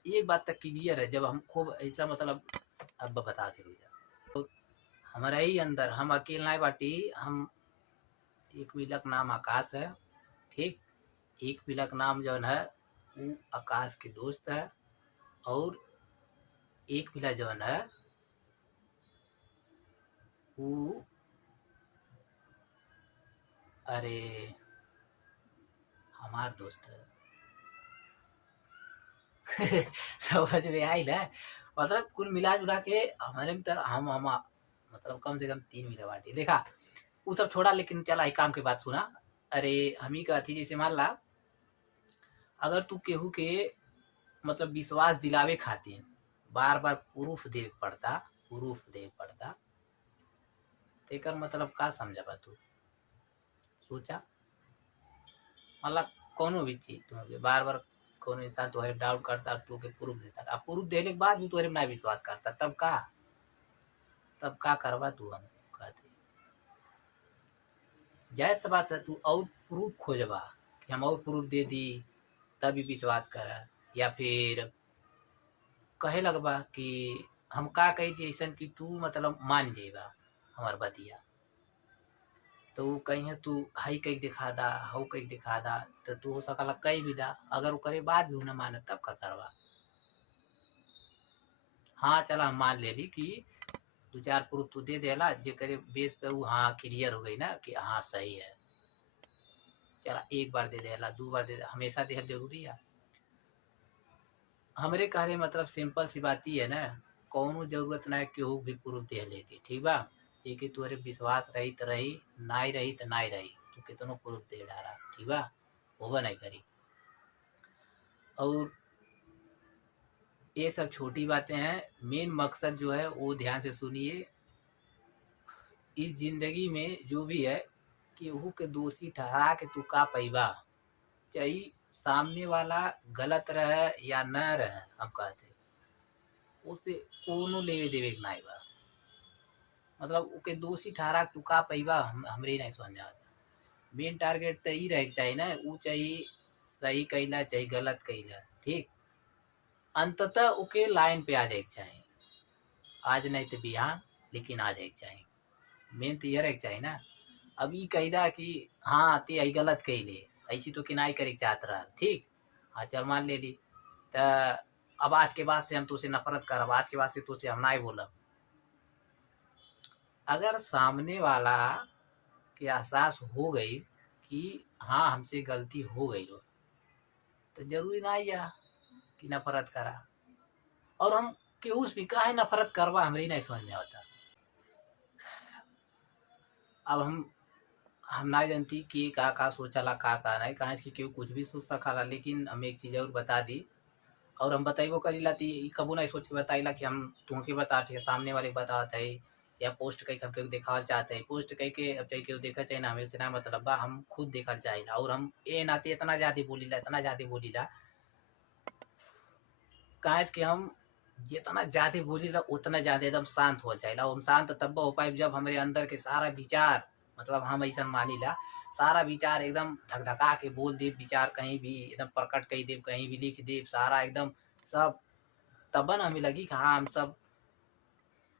ये बात तक क्लियर है जब हम खूब ऐसा मतलब अब बता शुरू तो हमारा ही अंदर हम अकेला नहीं बाटी। हम एक मिलक नाम आकाश है, ठीक। एक मिलक नाम जो है वो आकाश के दोस्त है और एक मिला जो है वो अरे हमार दोस्त है समझ में आई ना। मतलब कुल मिला जुला के हमारे में तो हम मतलब कम से कम 3 मिला बाटी देखा वो सब छोड़ा। लेकिन चला एक काम की बात सुना। अरे हम ही का थी जैसे मान ला अगर तू केहू के मतलब विश्वास दिलावे खातिर बार बार प्रूफ दे पड़ता तेकर मतलब का समझा तू सोचा। मतलब कोनो भी चीज तू बार बार कोनो इंसान तुम्हारे डाउट करता तू के प्रूफ देता अब प्रूफ देने के बाद भी तुम्हारे ना विश्वास करता तब का करवा तू हम कहते जाहिर सी बात है तू और प्रूफ खोजबा कि हम और प्रूफ दे दी तभी विश्वास कर या फिर कहे लगबा कि हम का कही थी ऐसा कि तू मतलब मान जाएगा हमार बतिया तो कहीं तू हई कहीं दिखा दा हऊ कहीं दिखा दा तो तू हो सकला कहीं भी दा अगर वो करे बाद भी न माने तब का करवा। हाँ चला हम मान ले ली कि 2-4 प्रूफ तू दे देला जे करे बेस पे वो हाँ क्लियर हो गई ना कि हाँ सही है। चला एक बार दे देला 2 बार दे दे हमेशा देहल जरूरी है। हमरे कहले मतलब सिंपल सी बात ही है ना कौनो जरूरत ना है केहू भी प्रूफ दे लेके ठीक बा जे कि तुहरे विश्वास रही तो रही नाई रही तो नाई रही तू कितनो प्रूफ दे डाला ठीक बा होबा नहीं करी। और ये सब छोटी बातें हैं, मेन मकसद जो है वो ध्यान से सुनिए। इस जिंदगी में जो भी है केहू के दोषी ठहरा के तू का पैबा चाहे सामने वाला गलत रहे या न रहे हम कहते उसे कोनो लेवे देवे के नाई बा मतलब ओके दोषी ठहरा के तू का पैबा हमरे नहीं समझ में आता। मेन टारगेट तो ही रहे चाहिए ना वो चाहिए सही कैला चाहे गलत कैला ठीक अंततः ओके लाइन पे आ जाए चाहिए आज नहीं तो बिहान लेकिन आ जाए चाहिए। मेन तो ये रहे चाहिए ना। अब ये कहदा कि हाँ ते आई गलत कैले ऐसी तो किनाई करे चाहत रहा ठीक हाँ चल मान ले ली तो अब आज के बाद से हम तुझसे नफरत करब आज के बाद से तुझसे हम नहीं बोलब अगर सामने वाला के एहसास हो गई कि हाँ हमसे गलती हो गई हो, तो जरूरी ना या कि नफरत करा। और हम केहू भी काहे नफरत करवा हमरी नहीं समझ में आता। अब हम ना जानती कि का सोचला का नहीं, कहाँ से केहू कुछ भी सोच सकाला, लेकिन हम एक चीज़ और बता दी और हम बताइबो करीला ती कबू नहीं सोच के बताइला कि हम तुमके बताते सामने वाले के बताते है या पोस्ट कई हम केहू देखावल चाहते हैं, पोस्ट कई के अब चाहे केहू देखा चाहे ना, हमें से ना मतलब बा, हम खुद देखल चाहिए। और हम ए नाते इतना ज़्यादा बोलीला इतना ज़्यादा बोलीला, काहे कि हम जितना ज़्यादा बोलीला उतना ज़्यादा एकदम शांत हो जाएला। हम शांत तब हो पाए जब हमारे अंदर के सारा विचार, मतलब हम ऐसा मानीला, सारा विचार एकदम धक-धका के बोल देब, विचार कहीं भी एकदम प्रकट कई देब, कहीं भी लिख देब, सारा एकदम सब, तबन हमें लगी कि हाँ हम सब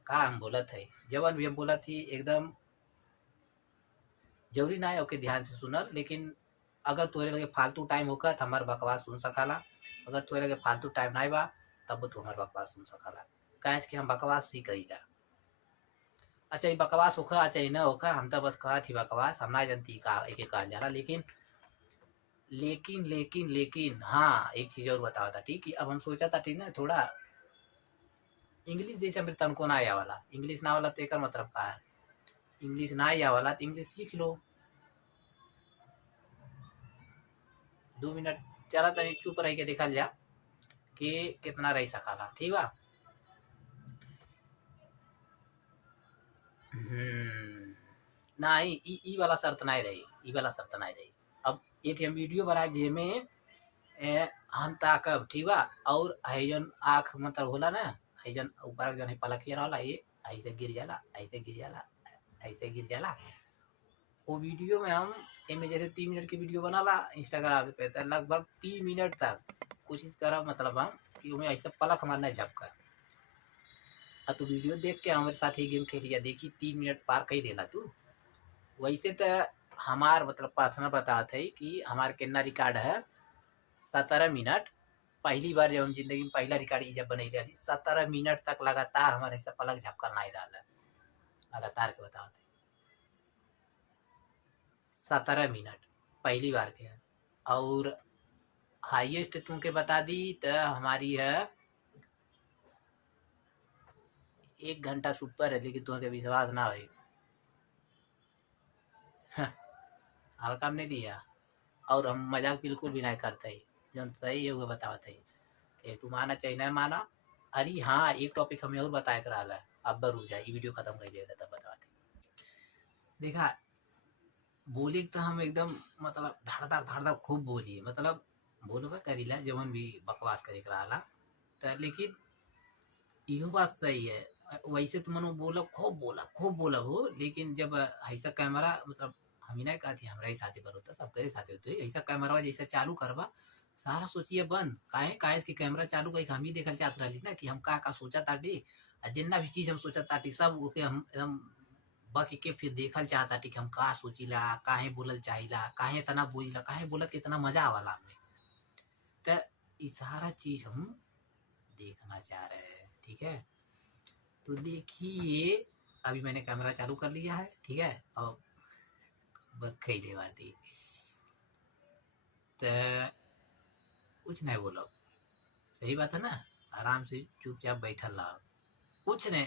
का हम बोलत है, जवन भी हम बोलत ही एकदम जरूरी ना है ओके ध्यान से सुनल। लेकिन अगर तोरे लगे फालतू टाइम होकर तो हमार बकवास सुन सकाला, अगर तोरे लगे फालतू टाइम ना बा तब तू हमार बकवास सुन सकाला, काहे कि हम बकवास ही करीला। अच्छा ये बकवास होखा अच्छा ये न होखा, हम तो बस कहत ही बकवास, हम ना जानती का एके कहल जाला। लेकिन लेकिन लेकिन लेकिन हाँ एक चीज और बतावा था ठीक, कि अब हम सोचा था ठीक ना थोड़ा इंग्लिश जैसे हमरे तनको ना आया वाला, इंग्लिश ना वाला तो एकर मतलब का है, इंग्लिश ना आया वाला तो इंग्लिश सीख लो। 2 मिनट चला तनी चुप रह के देखल जा कि कितना रह सकाला, ठीक बा। नहीं ई वाला शर्त नहीं रही, ई वाला शर्त नहीं रही। अब एक हम वीडियो बनाए जेमे हम ताकब ठीक बा, और हईजन आँख मतलब होला ना, हईजन ऊपर जन है पलकिया वाला, ये ऐसे गिर जाला ऐसे गिर जाला ऐसे गिर जाला। वो वीडियो में हम इनमें जैसे 3 मिनट की वीडियो बनाला इंस्टाग्राम पे, तो लगभग 3 मिनट तक कोशिश करा मतलब हम कि उसमें ऐसे पलक हमारा नहीं झपका। अब तू वीडियो देख के हमारे साथ ही गेम खेलिया देखी 3 मिनट पार कही देला तू। वैसे तो हमार मतलब पर्सनल बताते है कि हमार कितना रिकॉर्ड है 17 मिनट। पहली बार जब हम जिंदगी में पहला रिकॉर्ड जब बने रही 17 मिनट तक लगातार हमारे ऐसा पलक झपकल नहीं रहा है, लगातार के बताते 17 मिनट पहली बार के है। और हाईएस्ट तुमके बता दी तो हमारी है 1 घंटा से ऊपर है, लेकिन तुम्हें विश्वास ना हो हल्का नहीं दिया। और हम मजाक बिल्कुल भी नहीं करते, जो सही है वो बताते है, तू माना चाहिए नहीं माना। अरे हाँ एक टॉपिक हमें और बताया कर रहा है, अब रुक जाए ये वीडियो खत्म कर दिया तब बताते। देखा बोली तो हम एकदम मतलब धारदार खूब बोली, मतलब बोलबा करीला जवन भी बकवास करे रहा, तो लेकिन इहो बात सही है। वैसे तो मनो खूब बोला हो, लेकिन जब ऐसा कैमरा मतलब हम ही नहीं कहती हमारे ही साथी पर होता, सबके साथी होते ऐसा कैमरा जैसा चालू करवा सारा सोचिए बंद काहे काहे कि कैमरा चालू करके हम ही देखल चाहत रही ना कि हम का सोचा ताटी, जितना भी चीज हम सोचा ताटी सब ओके हम एकदम बक के फिर देखल चाहता कि हम का सोचिला काहे बोलल चाहिला काहे इतना बोलिला काहे बोलत के इतना मजा आवाला हमें। तो ये सारा चीज हम देखना चाह रहे हैं, ठीक है। तो देखिए अभी मैंने कैमरा चालू कर लिया है, ठीक है, और खैले बाटी तो कुछ नहीं बोलो, सही बात है ना, आराम से चुपचाप बैठल रहो, कुछ नहीं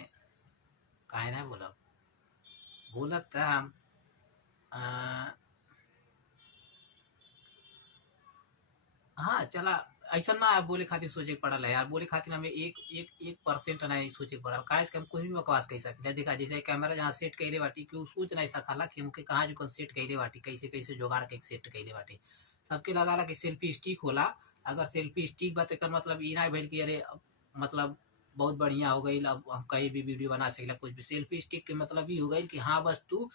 काहे नहीं बोलो, बोलत था हम हाँ चला ऐसा ना है बोले खातिर सोचे के पड़ल है यार, बोले खातिर हमें एक परसेंट नहीं सोचे के पड़ल, काहे हम कोई भी बकवास कह सके। देखा जैसे कैमरा जहाँ सेट कैले बाटी कि सोच नहीं सकाला कि हमके कहाँ जो सेट कैले बाटी कैसे कैसे जोगाड़ के सेट कैले बाटी। सबके लगाला कि सेल्फी स्टिक होला, अगर सेल्फी स्टिक बात कर मतलब ई ना भइल कि अरे मतलब बहुत बढ़िया हो गई अब हम कहीं भी वीडियो बना सकेला कुछ भी। सेल्फी स्टिक के मतलब ये हो गई कि हाँ बस तू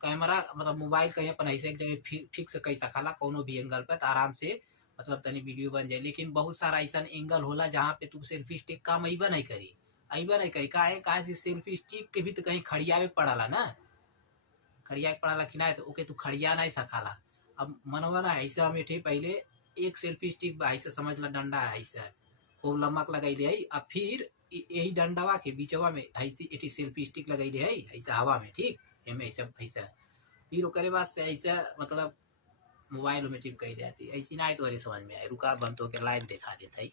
कैमरा मतलब मोबाइल कहीं अपन ऐसे एक जगह फिक्स कर सकाला कोनो भी एंगल पर, तो आराम से मतलब तनी वीडियो बन जाए। लेकिन बहुत सारा ऐसा एंगल होला जहाँ पे तू सेल्फी स्टिक काम अइबा नहीं करी काहे काहे से सेल्फी स्टिक के भी तो कहीं खड़ियावे के पड़ाला ना, खड़िया के पड़ाला कि ना, तो ओके तू खड़िया नहीं सकाला। अब मनवा ना ऐसा हमें थे पहले एक सेल्फी स्टिक ऐसे समझ ला डंडा है ऐसा खूब लमक लगाई ले अब फिर यही डंडवा के बीचवा में ऐसी एटी सेल्फी स्टिक लगाई दे है ऐसा हवा में, ठीक एमे ऐसा ऐसा फिर ओकरे बाद से ऐसा मतलब मोबाइल में चिपकाई जाती ऐसी ना तो अरे समझ में आए रुका बंद तो के लाइव दिखा देता है।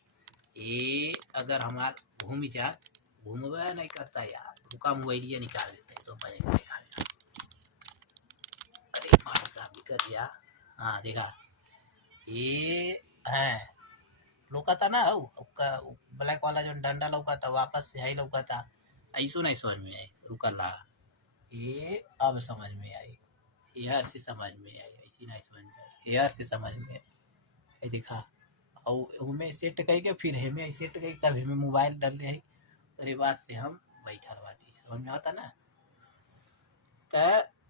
ये अगर हमार भूमि जात घूमवा नहीं करता यार, रुका मोबाइल निकाल देते हैं तो बनेगा दिखा देना। अरे भाई साहब कर दिया, हाँ देखा ये है लौका था ना ब्लैक वाला जो डंडा लौका था वापस से है लौका था ऐसो नहीं समझ में आई रुका ला ये अब समझ में आई यार से समझ में आई ऐसी नहीं समझ में आई यार से समझ में आई देखा और हमें सेट करके फिर हमें सेट करके तब हमें मोबाइल डाल है अरे बात से हम बैठल बाटी समझ में आता ना तो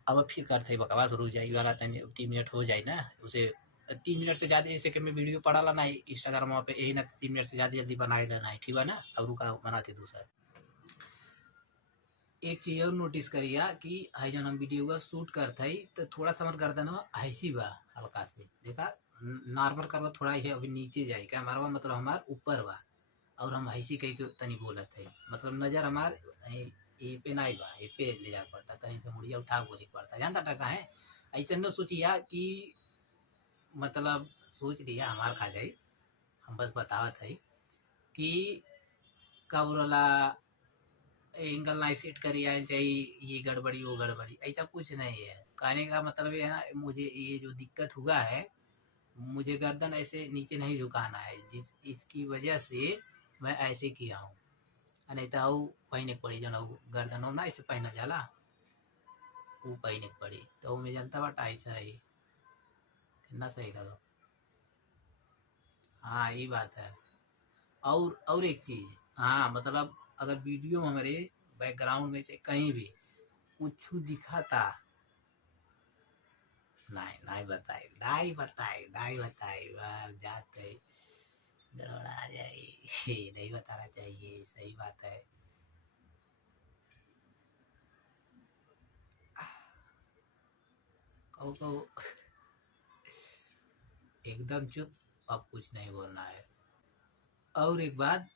अब फिर करते बकवास रुक जाए वाला 3 मिनट हो जाए ना उसे 3 मिनट से ज़्यादा जैसे कि मैं वीडियो पढ़ा ला ना इंस्टाग्राम पे यही ना 3 मिनट से ज़्यादा जल्दी बनाए लेना है ठीक है ना। अब रुका बनाते दूसरा एक चीज़ और नोटिस करिए कि है जब हम वीडियो का शूट करते ही तो थोड़ा सा हमारे गर्दन ऐसी बा हल्का से देखा नॉर्मल करवा थोड़ा ही अभी नीचे जाएगा हमारा मतलब हमार ऊपर बा और हम ऐसी कहीं के तनी बोलत है मतलब नज़र हमार ये पे नहीं बा ये पे ले जा पड़ता तनी से मुड़िया उठा बोले पड़ता जानता टका है ऐसा न सोचिया कि मतलब सोच लिया हमार खा जाए हम बस बतावत है कि का बोला एंगल नहीं सेट करी आए चाहिए ये गड़बड़ी वो गड़बड़ी ऐसा कुछ नहीं है। कहने का मतलब ये है ना मुझे ये जो दिक्कत हुआ है मुझे गर्दन ऐसे नीचे नहीं झुकाना है जिस इसकी वजह से मैं ऐसे किया हूँ नहीं तो पहने पड़ी जो गर्दन हो ना ऐसे पहना जाला वो पहने पड़ी तो मैं जनता बट ऐसा रही कितना सही लगा। हाँ ये बात है और एक चीज़ हाँ मतलब अगर वीडियो में हमारे बैकग्राउंड में चाहे कहीं भी कुछ दिखा था नहीं बताए जाते आ जाए नहीं बताना चाहिए सही बात है। कहो एकदम चुप अब कुछ नहीं बोलना है। और एक बात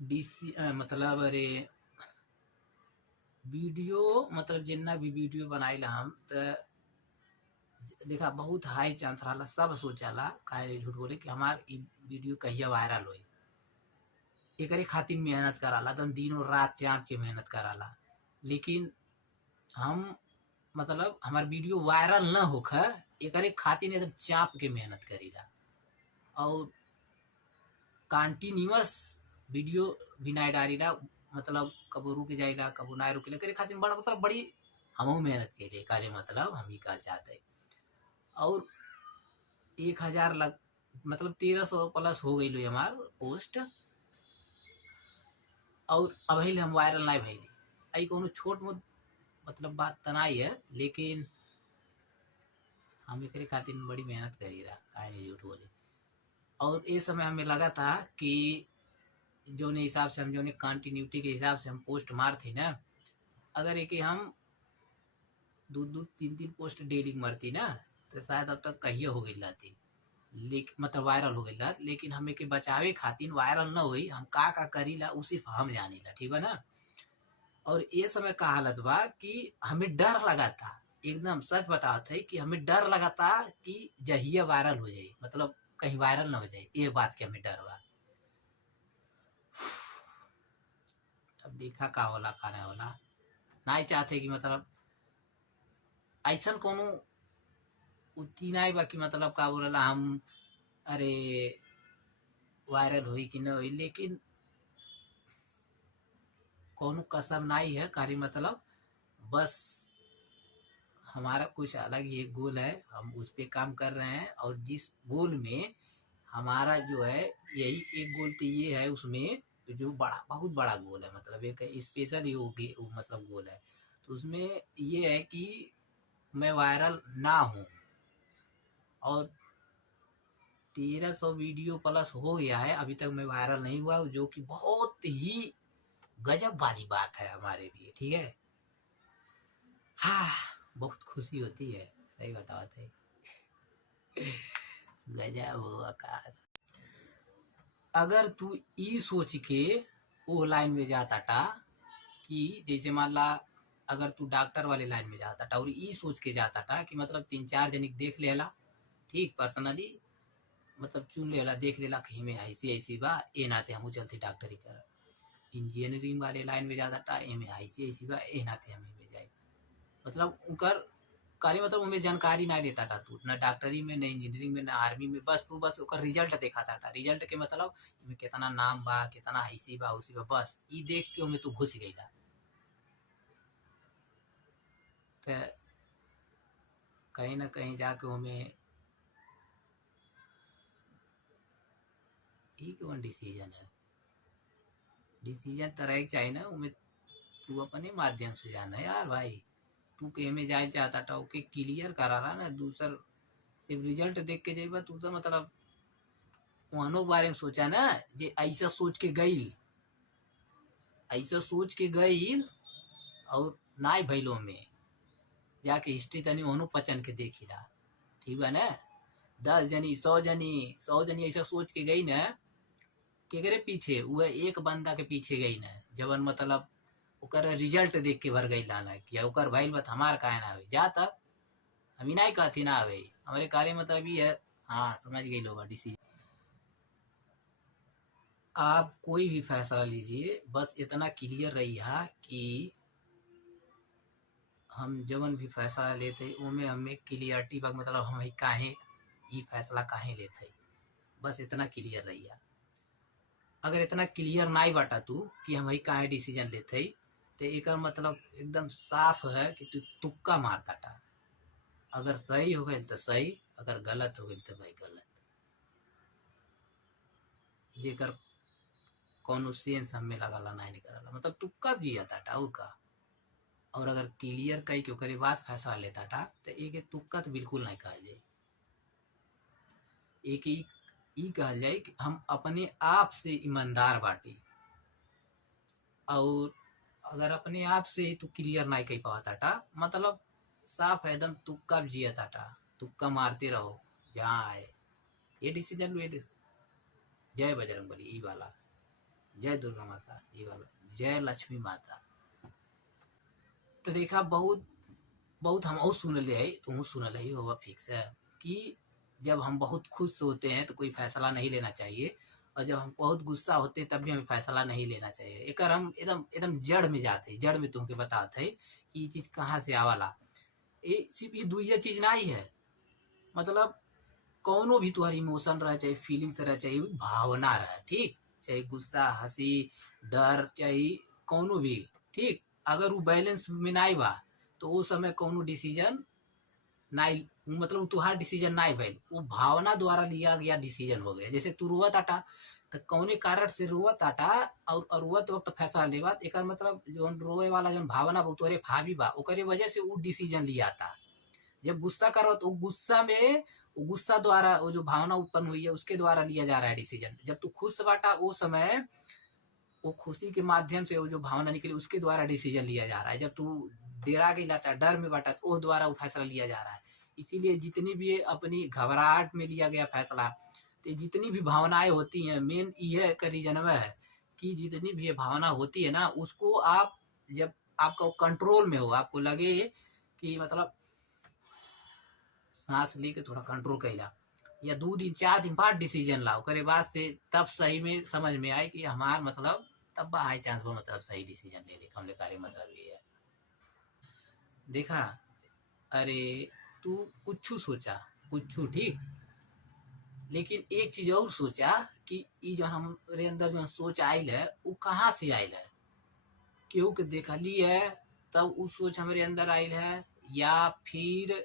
डीसी मतलब अरे वीडियो मतलब जितना भी वीडियो बनाइला हम तो देखा बहुत हाई चांस रहा सब सोचाला काहे झूठ बोले कि हमार वीडियो कहिया वायरल होई एकरे खातिर मेहनत कराला एकदम दिनों रात चाप के मेहनत कराला लेकिन हम मतलब हमार वीडियो वायरल न होखा एकरे खातिर एकदम चाप के मेहनत करीला और कंटिन्यूअस वीडियो भी नहीं डालीला मतलब कबो रुक जाइला कबो ना रुकेला करे खातिर बड़ा मतलब बड़ी हमहू मेहनत के करे मतलब हम ही कर चाहते और 1000 लग मतलब 1300 प्लस हो गई हमार पोस्ट और अभी हम वायरल नहीं भैली आई कोनो छोट मोट मतलब बात तनाई है लेकिन हम एक खातिर बड़ी मेहनत करी रहा काहे झूठ बोले और इस समय हमें लगा था कि जो ने हिसाब से हम जो ने कंटिन्यूटी के हिसाब से हम पोस्ट मार थे ना अगर एक हम 2-3 पोस्ट डेली मारती ना तो शायद अब तक कहिए हो गई लाती लेकिन मतलब वायरल हो गई लेकिन हमें के बचावे खातिर वायरल न हुई हम का करी ला सिर्फ हम जानी ला ठीक है ना। और ये समय का हालत बा कि हमें डर लगा था एकदम सच बताओ थे कि हमें डर लगा था कि जहिया वायरल हो जाए मतलब कहीं वायरल ना हो जाए ये बात के हमें डर बा। अब देखा का होला का नहीं होला नहीं चाहते कि मतलब ऐसा कोनो उती नहीं बा कि मतलब का बोला हम अरे वायरल हुई कि न हुई लेकिन कोनो कसम नहीं है कारी मतलब बस हमारा कुछ अलग ही एक गोल है हम उस पर काम कर रहे हैं और जिस गोल में हमारा जो है यही एक गोल तो ये है उसमें जो बड़ा बहुत बड़ा गोल है मतलब एक स्पेशल ही मतलब गोल है तो उसमें ये है कि मैं वायरल ना हूँ और 1300 वीडियो प्लस हो गया है अभी तक मैं वायरल नहीं हुआ जो कि बहुत ही गजब वाली बात है हमारे लिए ठीक है। हाँ बहुत खुशी होती है सही बताओ थे गजब हो आकाश। अगर तू ई सोच के वो लाइन में जाता था कि जैसे मान ला अगर तू डॉक्टर वाले लाइन में जाता था और ई सोच के जाता था कि मतलब 3-4 जनिक देख लेला, ठीक, पर्सनली मतलब चुन लेला, देख लेला कि में ऐसी ऐसी बा, ए नाते हमू चलते डॉक्टरी कर। इंजीनियरिंग वाले लाइन में जाता था, ए में ऐसी ऐसी बा, ए नाते हम में जाए, मतलब उनकर खाली मतलब उनमें जानकारी ना लेता था तू, न डॉक्टरी में, न इंजीनियरिंग में, न आर्मी में, बस तू बस ओकर रिजल्ट दिखाता था। रिजल्ट के मतलब इनमें कितना नाम बा, कितना हैसी बा, उसी बा, बस ई देख के उनमें तू घुस गईला। तो कहीं ना कहीं जाके हमें ई कौन डिसीजन है, डिसीजन तरह के चाहिए ना उमें, तू अपने माध्यम से जाना यार भाई। तू के में जाए चाहता था ओके क्लियर करा रहा ना, दूसर सिर्फ रिजल्ट देख के जाइबा तू तो मतलब वहां बारे में सोचा ना, जे ऐसा सोच के गईल, ऐसा सोच के गईल और नाई भैलो में जाके हिस्ट्री तनी ओनो पचन के देखिला, ठीक बा ना। 10 जनी 100 जनी ऐसा सोच के गई ना, केकरे पीछे, वह एक बंदा के पीछे गई ना, जवन मतलब ओकर रिजल्ट देख के भर गई लाना कि ओकर भाई बत हमार काहे ना आवे, जा तब हम नहीं कहती ना आवे, हमारे कार्य मतलब ये है। हाँ समझ गई लोग डिसीजन। आप कोई भी फैसला लीजिए, बस इतना क्लियर रहिए कि हम जवन भी फैसला लेते उनमें हमें क्लियरिटी बा, मतलब हम काहे ये फैसला काहे लेते, बस इतना क्लियर रहिए। अगर इतना क्लियर नहीं बाटा तू कि हम काहे डिसीजन लेते, तो एक मतलब एकदम साफ है कि तू तुक्का मारता था। अगर सही हो गई तो सही, अगर गलत हो गई तो भाई गलत, जेकर कौन सेंस हमें लगला नहीं करला, मतलब तुक्का भी आता था और का। और अगर क्लियर कई के ओकरे बाद फैसला लेता था तो एक तुक्का तो बिल्कुल नहीं कहल जाए, एक ई कहल जाए कि हम अपने आप से ईमानदार बाटी। और अगर अपने आप से तू क्लियर नहीं कह पाता था, मतलब साफ एकदम तुक्का जियता था, तुक्का मारते रहो जहाँ आए, ये डिसीजन लो, ये जय बजरंगबली ई वाला, जय दुर्गा माता ई वाला, जय लक्ष्मी माता। तो देखा बहुत बहुत हम सुनले है, तुम सुनल ही होगा फिक्स है कि जब हम बहुत खुश होते हैं तो कोई फैसला नहीं लेना चाहिए, और जब हम बहुत गुस्सा होते हैं तब भी हमें फैसला नहीं लेना चाहिए। एक हम एकदम एकदम जड़ में जाते, जड़ में तुमके बताते है कि ये चीज कहाँ से आवाला। ये सिर्फ ये दुइया चीज नहीं है, मतलब कौनो भी तुम्हारी इमोशन रहे, चाहे फीलिंग्स रहे, चाहे भावना रहे, ठीक, चाहे गुस्सा, हंसी, डर, चाहे कौनो भी, ठीक, अगर वो बैलेंस में नहीं बा तो वो समय कौनो डिसीजन नहीं, मतलब तुहार डिसीजन नहीं भइल, वो भावना द्वारा लिया गया डिसीजन हो गया। जैसे तू रोवत आटा तो कौने कारण से रोवत आटा, और रोवत वक्त फैसला लेवत, एक मतलब जो रोए वाला जो भावना तोरे भाभी बा ओकरे वजह से वो डिसीजन लिया था। जब गुस्सा करो तो गुस्सा में, वो गुस्सा द्वारा वो जो भावना उत्पन्न हुई है उसके द्वारा लिया जा रहा है डिसीजन। जब तू खुश बाटा वो समय, वो खुशी के माध्यम से वो जो भावना निकली उसके द्वारा डिसीजन लिया जा रहा है। जब तू डेरा गई लाटा, डर में बाटा, तो वो द्वारा वो फैसला लिया जा रहा है। इसीलिए जितनी भी अपनी घबराहट में लिया गया फैसला, तो जितनी भी भावनाएं होती हैं, मेन ये का रीजन है कि जितनी भी भावना होती है ना, उसको आप जब आपका कंट्रोल में हो, आपको लगे कि मतलब सांस लेके थोड़ा कंट्रोल कैला, या 2 दिन 4 दिन बाद डिसीजन लाओ, करे बाद से तब सही में समझ में आए कि हमार मतलब तब हाई चांस वो मतलब सही डिसीजन ले ले, हमने कार्य मतलब ये है। देखा, अरे तू कुछ सोचा, कुछ ठीक, लेकिन एक चीज और सोचा कि ये जो हमारे अंदर जो सोच आयल है वो कहाँ से आयल है, केहू के देखली है तब वो सोच हमारे अंदर आयल है, या फिर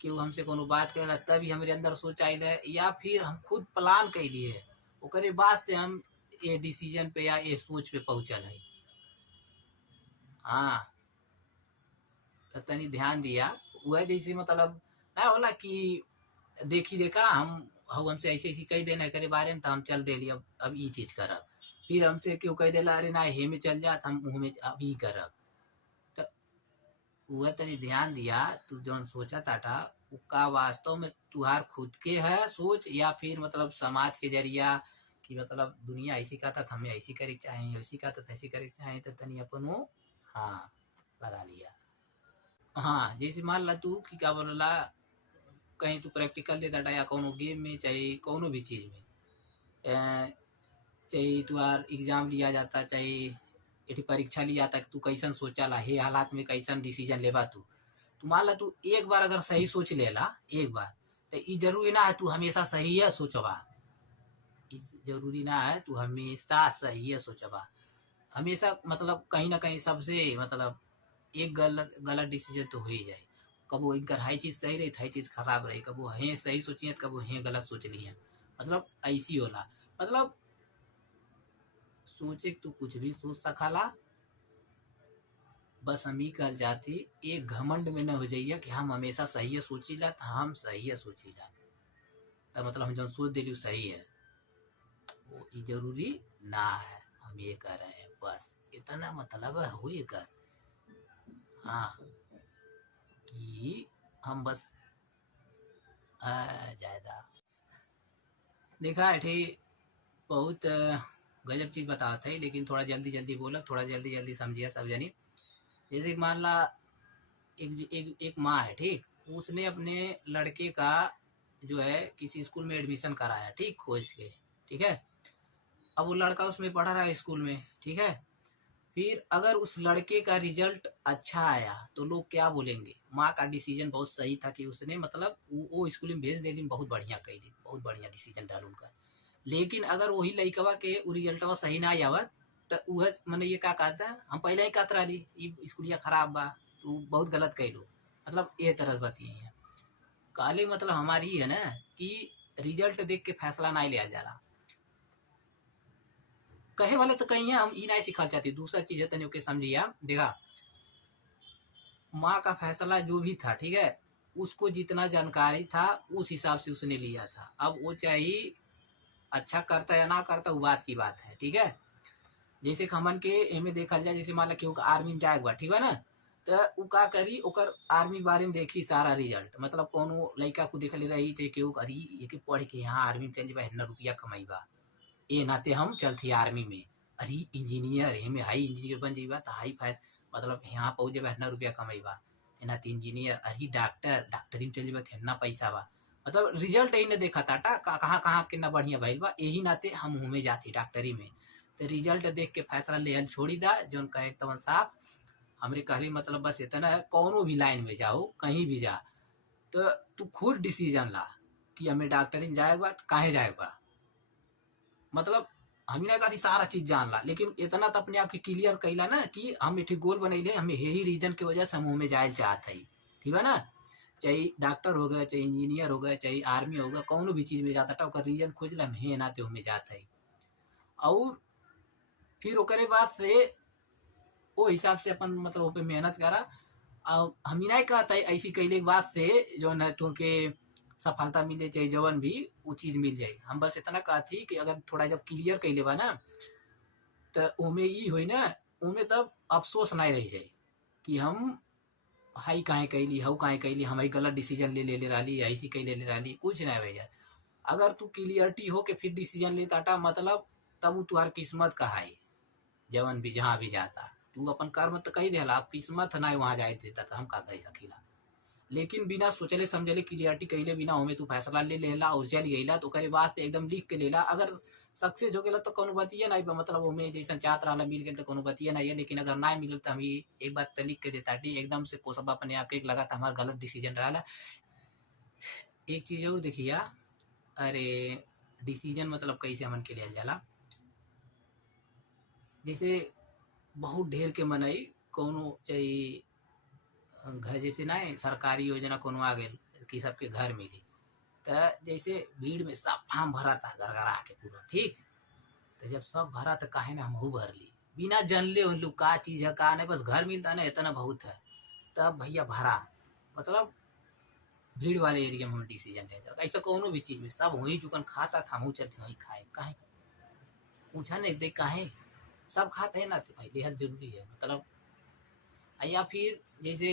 केहू हमसे कोनो बात करेला तभी हमारे अंदर सोच आयल है, या फिर हम खुद प्लान कैलिए है ओकरे बाद से हम ये डिसीजन पे या ये सोच पे पहुंचल है। हाँ, तो तनी ध्यान दिया, वह जैसे मतलब ना होला कि देखी देखा हम हमसे ऐसे ऐसी कह देना करे बारे में, तो हम चल देली अब ये चीज करब, फिर हमसे क्यों कह देला अरे ना हे में चल जात हम मुँह में अब ही करब। तो वह तनी ध्यान दिया, तू जौन सोचा ताटा का वास्तव में तुहार खुद के है सोच, या फिर मतलब समाज के जरिया कि मतलब दुनिया ऐसी का था हमें ऐसी करे चाहे, ऐसी का था ऐसी करे चाहे, तो तनी अपन वो हाँ लगा लिया। हाँ जैसे मान ला तू कि क्या बोलला, कहीं तू प्रैक्टिकल देता या कोनो गेम में चाहे कोनो भी चीज़ में, चाहे तुम्हार एग्जाम लिया जाता, चाहे एठी परीक्षा लिया जाता, तू कैसन सोचा ला हे हालात में कैसन डिसीजन लेबा तू मान ला तू एक बार अगर सही सोच लेला एक बार, तो ये जरूरी ना है तू हमेशा सही है सोचबा, इस जरूरी ना है तू हमेशा सही है सोचबा, हमेशा मतलब कहीं ना कहीं सबसे मतलब एक गलत गलत डिसीजन तो हो ही जाए। कबो इनकर हाई चीज़ सही रही हाई चीज़ खराब रही, कबो हे सही सोची है कबो हे गलत सोच ली है, मतलब ऐसी होला। मतलब सोचे तो कुछ भी सोच सकाला, बस हम ही कर जाती एक घमंड में न हो जाइए कि हम हमेशा सही है सोचीला, तो हम सही है सोचीला, तो मतलब हम जो सोच दिली सही है, वो ये जरूरी ना है हम ये कर रहे हैं, बस इतना मतलब है हुई कर। हाँ कि हम बस ज्यादा देखा है बहुत गजब चीज बताते हैं, लेकिन थोड़ा जल्दी जल्दी बोला, थोड़ा जल्दी जल्दी समझिए सब जनी। जैसे कि मान ला एक माँ है ठीक, उसने अपने लड़के का जो है किसी स्कूल में एडमिशन कराया ठीक खोज के, ठीक है। अब वो लड़का उसमें पढ़ रहा है स्कूल में, ठीक है। फिर अगर उस लड़के का रिजल्ट अच्छा आया तो लोग क्या बोलेंगे, माँ का डिसीजन बहुत सही था कि उसने मतलब वो स्कूल में भेज दे, बहुत बढ़िया कही दी, बहुत बढ़िया डिसीजन डाल उनका। लेकिन अगर वही लड़कवा के रिजल्टवा सही ना आवत, तो वह मैंने ये का कहता हम पहले ही कहत रही ये स्कूलिया खराब बा, तू बहुत गलत कैलू, मतलब ये तरह बतिए हैं। काले मतलब हमारी है ना कि रिजल्ट देख के फैसला नहीं लिया जा रहा, कहे वाले तो कहीं है हम ई नहीं सिखा चाहती। दूसरा चीज है तनियो के समझिए, देखा माँ का फैसला जो भी था ठीक है, उसको जितना जानकारी था उस हिसाब से उसने लिया था। अब वो चाहे अच्छा करता या ना करता वो बात की बात है, ठीक है। जैसे हमन के एमे देखल जाए, जैसे मान ला केहू आर्मी में जाए बा ठीक है ना, तो उ का करी ओकर आर्मी बारे में देखी सारा रिजल्ट, मतलब कोनो लड़का को देख ले रही चाहे केहू करी ये के पढ़ के यहाँ आर्मी में चल जाबा इतना रुपया कमाईबा, ए नाते हम चलती आर्मी में, अरे इंजीनियर एमे हाई इंजीनियर बन जाइबा तो हाई फैस मतलब यहाँ पहुंच जाबा इतना रुपया कमाईबा, एनाते इंजीनियर अरे डॉक्टर डॉक्टरी में चल जाबा तो इतना पैसा बा, मतलब रिजल्ट यही ने देखा था कहाँ कहाँ कितना बढ़िया भइल बा, यही नाते हम उमे जाती डॉक्टरी में। तो रिजल्ट देख के फैसला लेहल छोड़ी दा, जोन कहे तवन साफ हमरे कहली मतलब बस इतना है, कौनो भी लाइन में जाओ कहीं भी जा, तो तू खुद डिसीजन ला कि हमें डॉक्टरी में जाएगा तो काहे जाएगा, मतलब हम ना कहा सारा चीज जान ला, लेकिन इतना तो अपने आप की क्लियर कैला ना कि हम एक गोल बनैले, हमें यही रीजन की वजह से हम उनमें जाए चाहत है, ठीक है ना। चाहे डॉक्टर हो गए चाहे इंजीनियर हो गए चाहे आर्मी हो गया, कौनो भी चीज में जाता था रीजन खोज ला हे नाते हमें जात है। और फिर ओकरे बाद से वो हिसाब से अपन मतलब वो पे मेहनत करा। अब हम ही नहीं कहता है ऐसी कैले के बाद से जो न तुमके सफलता मिले चाहे जवन भी वो चीज मिल जाए, हम बस इतना कहती कि अगर थोड़ा जब क्लियर कैले बा ना, तो ओमे ई हुई ना, ओमे तब अफसोस नहीं रह जाए कि हम हाई काहे कैली हऊ काहे कैली, हम ही गलत डिसीजन ले ले रही ऐसी कही ले रही, कुछ नहीं भैया। अगर तू क्लियरिटी हो के फिर डिसीजन लेता मतलब तब तुहार किस्मत का है, जवन भी जहाँ भी जाता तू अपन कर्म तो कही देला, अब किस्मत ना वहाँ जाए देता तो हम का कह सकीला। लेकिन बिना सोचले समझले क्लियरिटी कैले बिना होमे तू फैसला ले लेला और चल गईला, तो करे बाद से एकदम लिख के लेला, अगर सक्सेस हो गया तो कोनो बतिया नहीं, मतलब हमें जैसा चाहत रहा मिल गया तो कोनो बतिया नहीं है, लेकिन अगर ना मिलल तो हम एक बात तो लिख के देता एकदम से कोसबा अपने आप एक लगा था हमारा गलत डिसीजन रहा। एक चीज और देखिए, अरे डिसीजन मतलब कैसे हमन के लिए जाला, जैसे बहुत ढेर के मनई कोनो चाहे घर जैसे ना सरकारी योजना कोनो आ गए कि सबके घर मिली, तो जैसे भीड़ में सब फार्म भरा था घर घर आके पूरा ठीक, तो जब सब भरा तो काहे ना हम भर ली बिना जानले उन लोग का चीज है का नहीं, बस घर मिलता ना इतना बहुत है, तब भैया भरा, मतलब भीड़ वाले एरिया में हम डिसीजन ले जाओ, ऐसा कोनो भी चीज में सब वही चुकन खाता था हम चलते वही खाए, काहे पूछा नहीं देख काहे सब खाते हैं ना, तो भाई लेहल जरूरी है मतलब। या फिर जैसे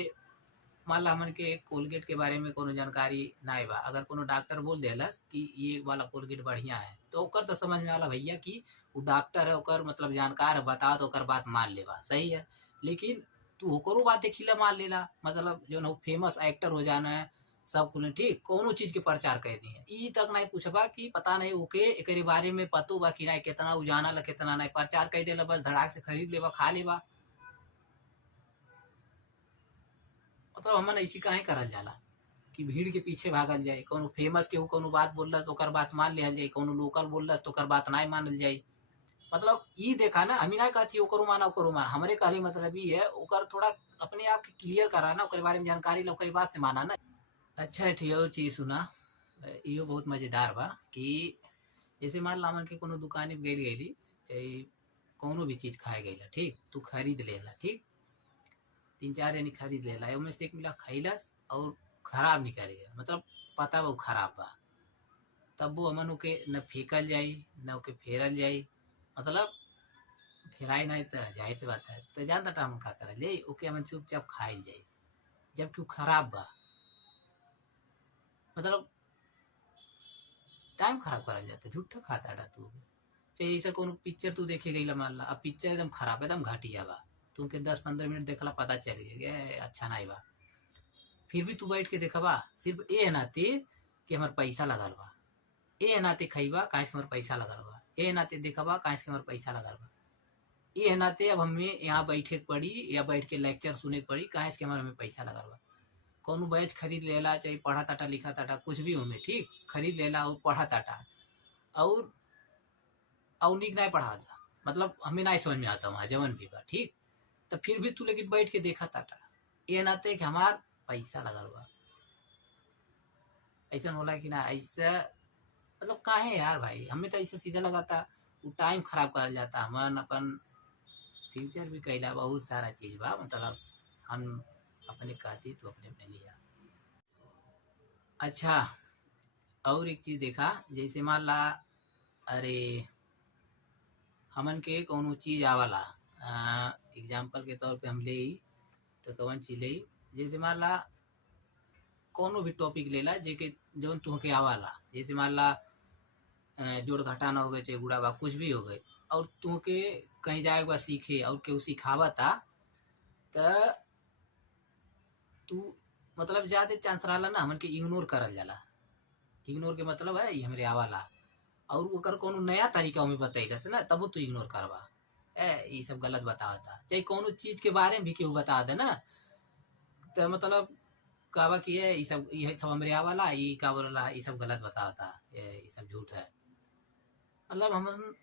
मान ला हमन के कोलगेट के बारे में कोनो जानकारी नाई बा, अगर कोनो डॉक्टर बोल देलस कि ये वाला कोलगेट बढ़िया है तो ओकर तो समझ में आला भैया कि वो डॉक्टर है, ओकर मतलब जानकार है, बता तो ओकर बात मान लेबा, सही है। लेकिन तू ओकरो बात देखिला मान लेला, मतलब जो न फेमस एक्टर हो जाना है सब कुल ठीक कोनो चीज के प्रचार कर दिए, ई तक नहीं पूछबा कि पता नहीं ओके एकरे बारे में पतो बा कि नहीं, कितना उ जानला कितना नहीं, प्रचार कर देला बस धड़ाक से खरीद लेबा खा लेबा। मतलब हमन ऐसी काहे करल जाला कि भीड़ के पीछे भागल जाए, कोनो फेमस केहू कोनो बात बोललस ओकर बात मान लिहल जाए, कोनो लोकल बोललस तो ओकर बात नहीं मानल जाए। मतलब ई देखा ना, हमी नहीं कहती ओकरो माना ओकरो माना, हमरे कहले मतलब ई है ओकर थोड़ा अपने आप के क्लियर करा ना, ओकर बारे में जानकारी ला, ओकर बात से माना ना। अच्छा ठीक और चीज सुना, इहो बहुत मजेदार बा कि जैसे मान ला हमन के कोनो दुकानी पे गइली चाहे कोनो भी चीज खाए गइला, ठीक तू खरीद लेला, ठीक 3-4 जनी खरीद लेला, ओमे से एक मिला खैलस और खराब निकलेगा, मतलब पता बा उ खराब बा, तब वो हमन ओके न फेंकल जाई न ओके फेरल जाई, मतलब फेराई नहीं तो जाहिर सी बात है तो जान ता हम का करल जाई, ओके हमन चुपचाप खाइल जाई जबकि उ खराब बा। मतलब टाइम खराब करल जाता, झूठा खाता डा तू। चाहे ऐसा कोनो पिक्चर तू देखे गईला मान ला, अब पिक्चर एकदम खराब एकदम घटिया बा, तुमके 10-15 मिनट देखला पता चल गया अच्छा नहीं बा, फिर भी तू बैठ के देखबा सिर्फ ए नाते कि हमार पैसा लगल बा, ए नाते खइबा काहे से हमार पैसा लगल बा, ए नाते देखबा काहे से हमार पैसा लगल बा, ये नाते अब हमें यहाँ बैठे के पड़ी या बैठ के लेक्चर सुने के पड़ी काहे से कि हमारे में पैसा लगल बा। कोनो बैच खरीद लेला चाहे पढ़ा ताटा लिखा ताटा कुछ भी होमे ठीक खरीद लेला और पढ़ा ताटा और निक नहीं पढ़ा था, मतलब हमें नहीं समझ में आता वहाँ जवन भी बा ठीक, तो फिर भी तू लेकिन बैठ के देखा ताटा, ये नाते कि हमार पैसा लगल बा। ऐसा होला कि ना ऐसा, मतलब काहे यार भाई, हमें तो ऐसा सीधा लगाता वो टाइम खराब कर जाता, हमन अपन फ्यूचर भी कैला बहुत सारा चीज बा, मतलब हम अपने कहती तो अपने अपने लिया। अच्छा और एक चीज देखा, जैसे मान ला अरे हमन के कोनो चीज आवला, एग्जाम्पल के तौर पे हम ले तो कौन चीज ले, जैसे मान ला कोनो भी टॉपिक लेला जेके जौन तुहके आवाला, जैसे मान ला जोड़ घटाना हो गए चाहे गुड़ा बा कुछ भी हो गए, और तुहके कहीं जाए बा सीखे और केहू सिखावता त तू मतलब ज्यादा चांस रहला ना हमन के इग्नोर करल जाला, इग्नोर के मतलब है ये हमरे आवाला, और ओकर कोनो नया तरीका में बतैला से ना तब तू इग्नोर करवा, ये सब गलत बतावता, चाहे कोनो चीज के बारे में भी केहू बता दे ना तो मतलब कहवा कि ये सब हमरे आवाला, ये का बोला ये सब गलत बतावता, ये सब झूठ है। मतलब हम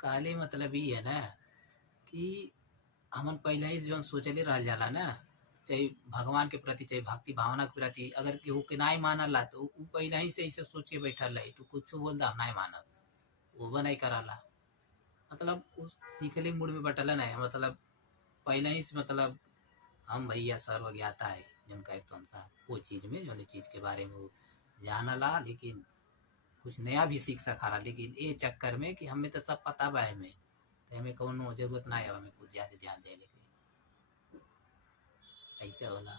कहले मतलब ये है ना कि हमन पहले ही जो सोचले रह जाला ना, चाहे भगवान के प्रति चाहे भक्ति भावना के प्रति, अगर केहू के नहीं मानला तो उ पहले ही से ऐसे सोच के बैठल रही तो कुछ बोल दा नहीं मानब, वो नहीं कराला, मतलब उस सीखले मूड में बटला नहीं, मतलब पहले ही से मतलब हम भैया सर्व ज्ञाता है जिनका एक सा वो चीज में जो चीज के बारे में वो जानला, लेकिन कुछ नया भी सीख सका, लेकिन ये चक्कर में कि हमें तो सब पता बा हमें तो हमें कोनो जरूरत ना है हमें कुछ ज्यादा ध्यान दे लेके, ऐसे होला।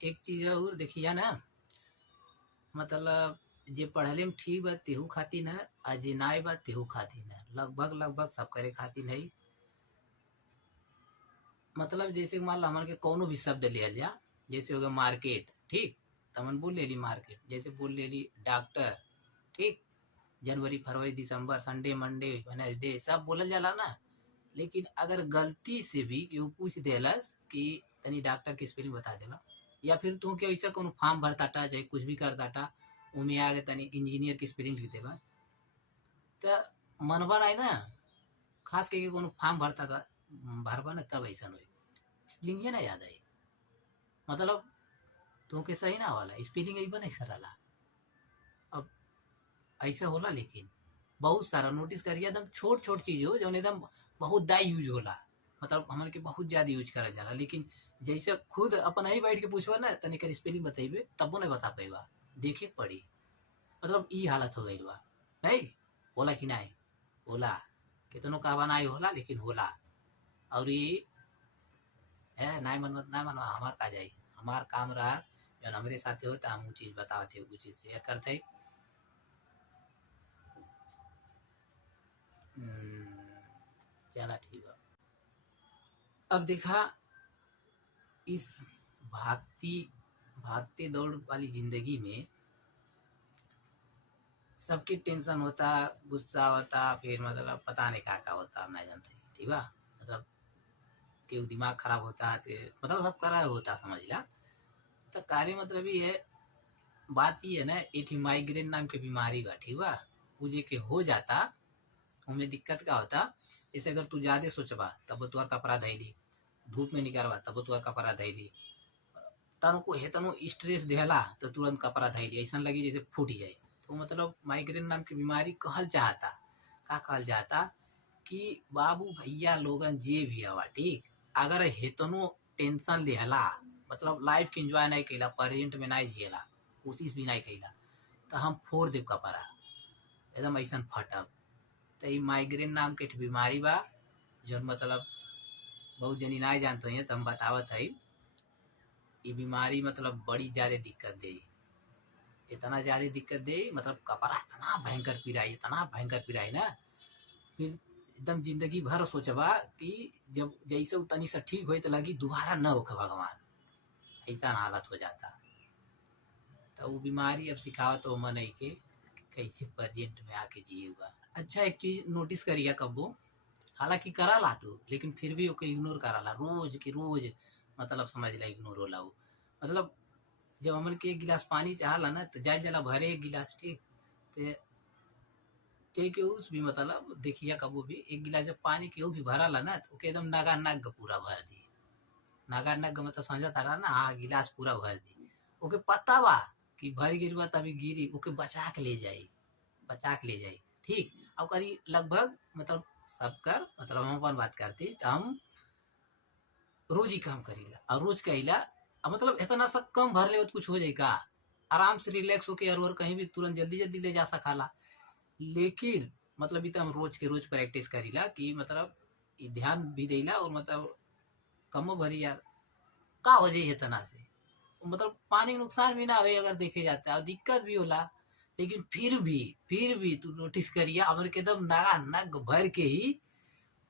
एक चीज और देखिया ना, मतलब जे पढ़ले में ठीक बा तेहू खातिर है आ जे नाई बा तेहू खातिर है, लगभग लगभग सब करे खातिर है। मतलब जैसे मान लो हमन के कोनो भी शब्द लिया जा, जैसे हो गया मार्केट ठीक, तो हमन बोल ले ली मार्केट, जैसे बोल ले ली डॉक्टर ठीक, जनवरी फरवरी दिसंबर संडे मंडे वेडनेसडे सब बोलल जाला ना, लेकिन अगर गलती से भी केहू पूछ देलस कि तनी डॉक्टर की स्पेलिंग बता देला, या फिर तू के ऐसा कोनो फॉर्म भरताटा चाहे कुछ भी करताटा उमें आगे तनी इंजीनियर की स्पेलिंग लिख देबा तो मनवा नहीं ना, खास करके कोनो फॉर्म भरबा ना तब ऐसा हो स्पेलिंग ना याद आई, मतलब तुमके सही ना वाला स्पेलिंग ऐसा नहीं करला। अब ऐसा होला, लेकिन बहुत सारा नोटिस करिए एकदम छोट छोट चीज हो जो एकदम बहुत दाई यूज होला, मतलब हमन के बहुत ज्यादा यूज करल जाला, लेकिन जैसे खुद अपन ही बैठ के पूछबा ना तनी कर स्पेलिंग बतेबे तबो नहीं बता पाएबा, देखे पड़ी, मतलब ई हालत हो गई बा। नहीं होला कि नहीं होला, कितनों कहवा नहीं होला लेकिन होला, और ये है नहीं मनवा हमार का जाई, हमार काम रहा जौन हमरे साथे होता हम उ चीज़ बतावत है, उ चीज़ शेयर करते। चला ठीक बा। अब देखा इस भागती भागते दौड़ वाली जिंदगी में सबके टेंशन होता, गुस्सा होता, फिर मतलब पता नहीं क्या होता नहीं जानते, ठीक बा। मतलब केहू दिमाग खराब होता तो मतलब सब करा होता समझ ला। तो कार्य मतलब ये है, बात ये है ना, एक माइग्रेन नाम के बीमारी बा, ठीक बा। वो जे के हो जाता उनमें दिक्कत क्या होता, जैसे अगर तू ज्यादा सोचबा तब तुहार कपड़ा धैली, धूप में निकलबा तब तुहार कपड़ा धैली, तन को हेतनो स्ट्रेस देहला तो तुरंत कपड़ा धैली, ऐसा लगी जैसे फूट जाए। तो मतलब माइग्रेन नाम की बीमारी कहल चाहता, का कहल चाहता कि बाबू भैया लोगन जे भी हवा ठीक, अगर हेतनो टेंशन लेहला, मतलब लाइफ के एंजॉय नहीं कैला, प्रेजेंट में नहीं जियला, कोशिश भी नहीं कैला, तो हम फोड़ देव कपड़ा, एकदम ऐसा फटब। तो ये माइग्रेन नाम के बीमारी बा, जो मतलब बहुत जनी नहीं जानते हैं, तो हम बतावत है। ये बीमारी मतलब बड़ी ज्यादा दिक्कत दे, इतना ज्यादा दिक्कत दे, मतलब कपड़ा इतना भयंकर पिराई, इतना भयंकर पिराई ना, फिर एकदम जिंदगी भर सोचबा कि जब जैसे उतनी से ठीक हो तो लगी दोबारा न हो भगवान, ऐसा हालत हो जाता। तो वो बीमारी अब सिखावत तो मन है के कैसे प्रेजेंट में आके जिए हुआ। अच्छा एक चीज नोटिस करिए कब्बो, हालांकि करा ला तू लेकिन फिर भी ओके इग्नोर करा ला रोज के रोज, मतलब समझ ला इग्नोर होला वो। मतलब जब हमन के एक गिलास पानी चाहला ना तो जाए जला भरे एक गिलास ठीक, ते के उस भी मतलब देखिए कबो भी एक गिलास जब पानी केहू भी भरा ला ना तो ओके एकदम नागा नाग पूरा भर दी, नागा नाग मतलब समझा तारा ना, हाँ गिलास पूरा भर दी। ओके पता बा कि भर गिर बा तभी गिरी, ओके बचा के ले जाई, बचा के ले जाई ठीक। अब करी लगभग मतलब सबकर मतलब हम अपन बात करती तो हम रोज ही काम करीला और रोज कहिला, अब मतलब इतना सा कम भर ले तो कुछ हो जाए का, आराम से रिलैक्स होके और कहीं भी तुरंत जल्दी जल्दी ले जा सकाला। लेकिन मतलब भी तो हम रोज के रोज प्रैक्टिस करीला कि मतलब ध्यान भी देला और मतलब कम भरी यार का हो जाए इतना से, मतलब पानी के नुकसान भी ना हो अगर देखे जाता है और दिक्कत भी होला। लेकिन फिर भी तू नोटिस करिया हमर के एकदम नागा नग भर के ही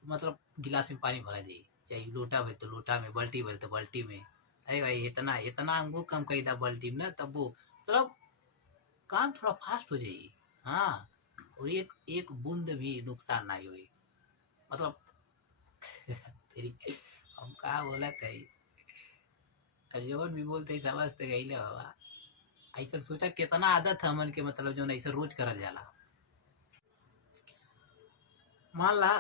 मतलब गिलास में पानी भरा जाई, चाहे लोटा भर तो लोटा में, बाल्टी भर तो बाल्टी में। अरे भाई इतना इतना अंगूर कम कही था बाल्टी में ना, तब वो मतलब काम थोड़ा फास्ट हो जाएगी। हाँ, और एक एक बूंद भी नुकसान नहीं हुई, मतलब तेरी हम कहा बोला थे, जवन भी बोलते समझते गई ले बाबा। ऐसा सोचा कितना आदत है हमन के मतलब जो ऐसा रोज करल जाला। मान ला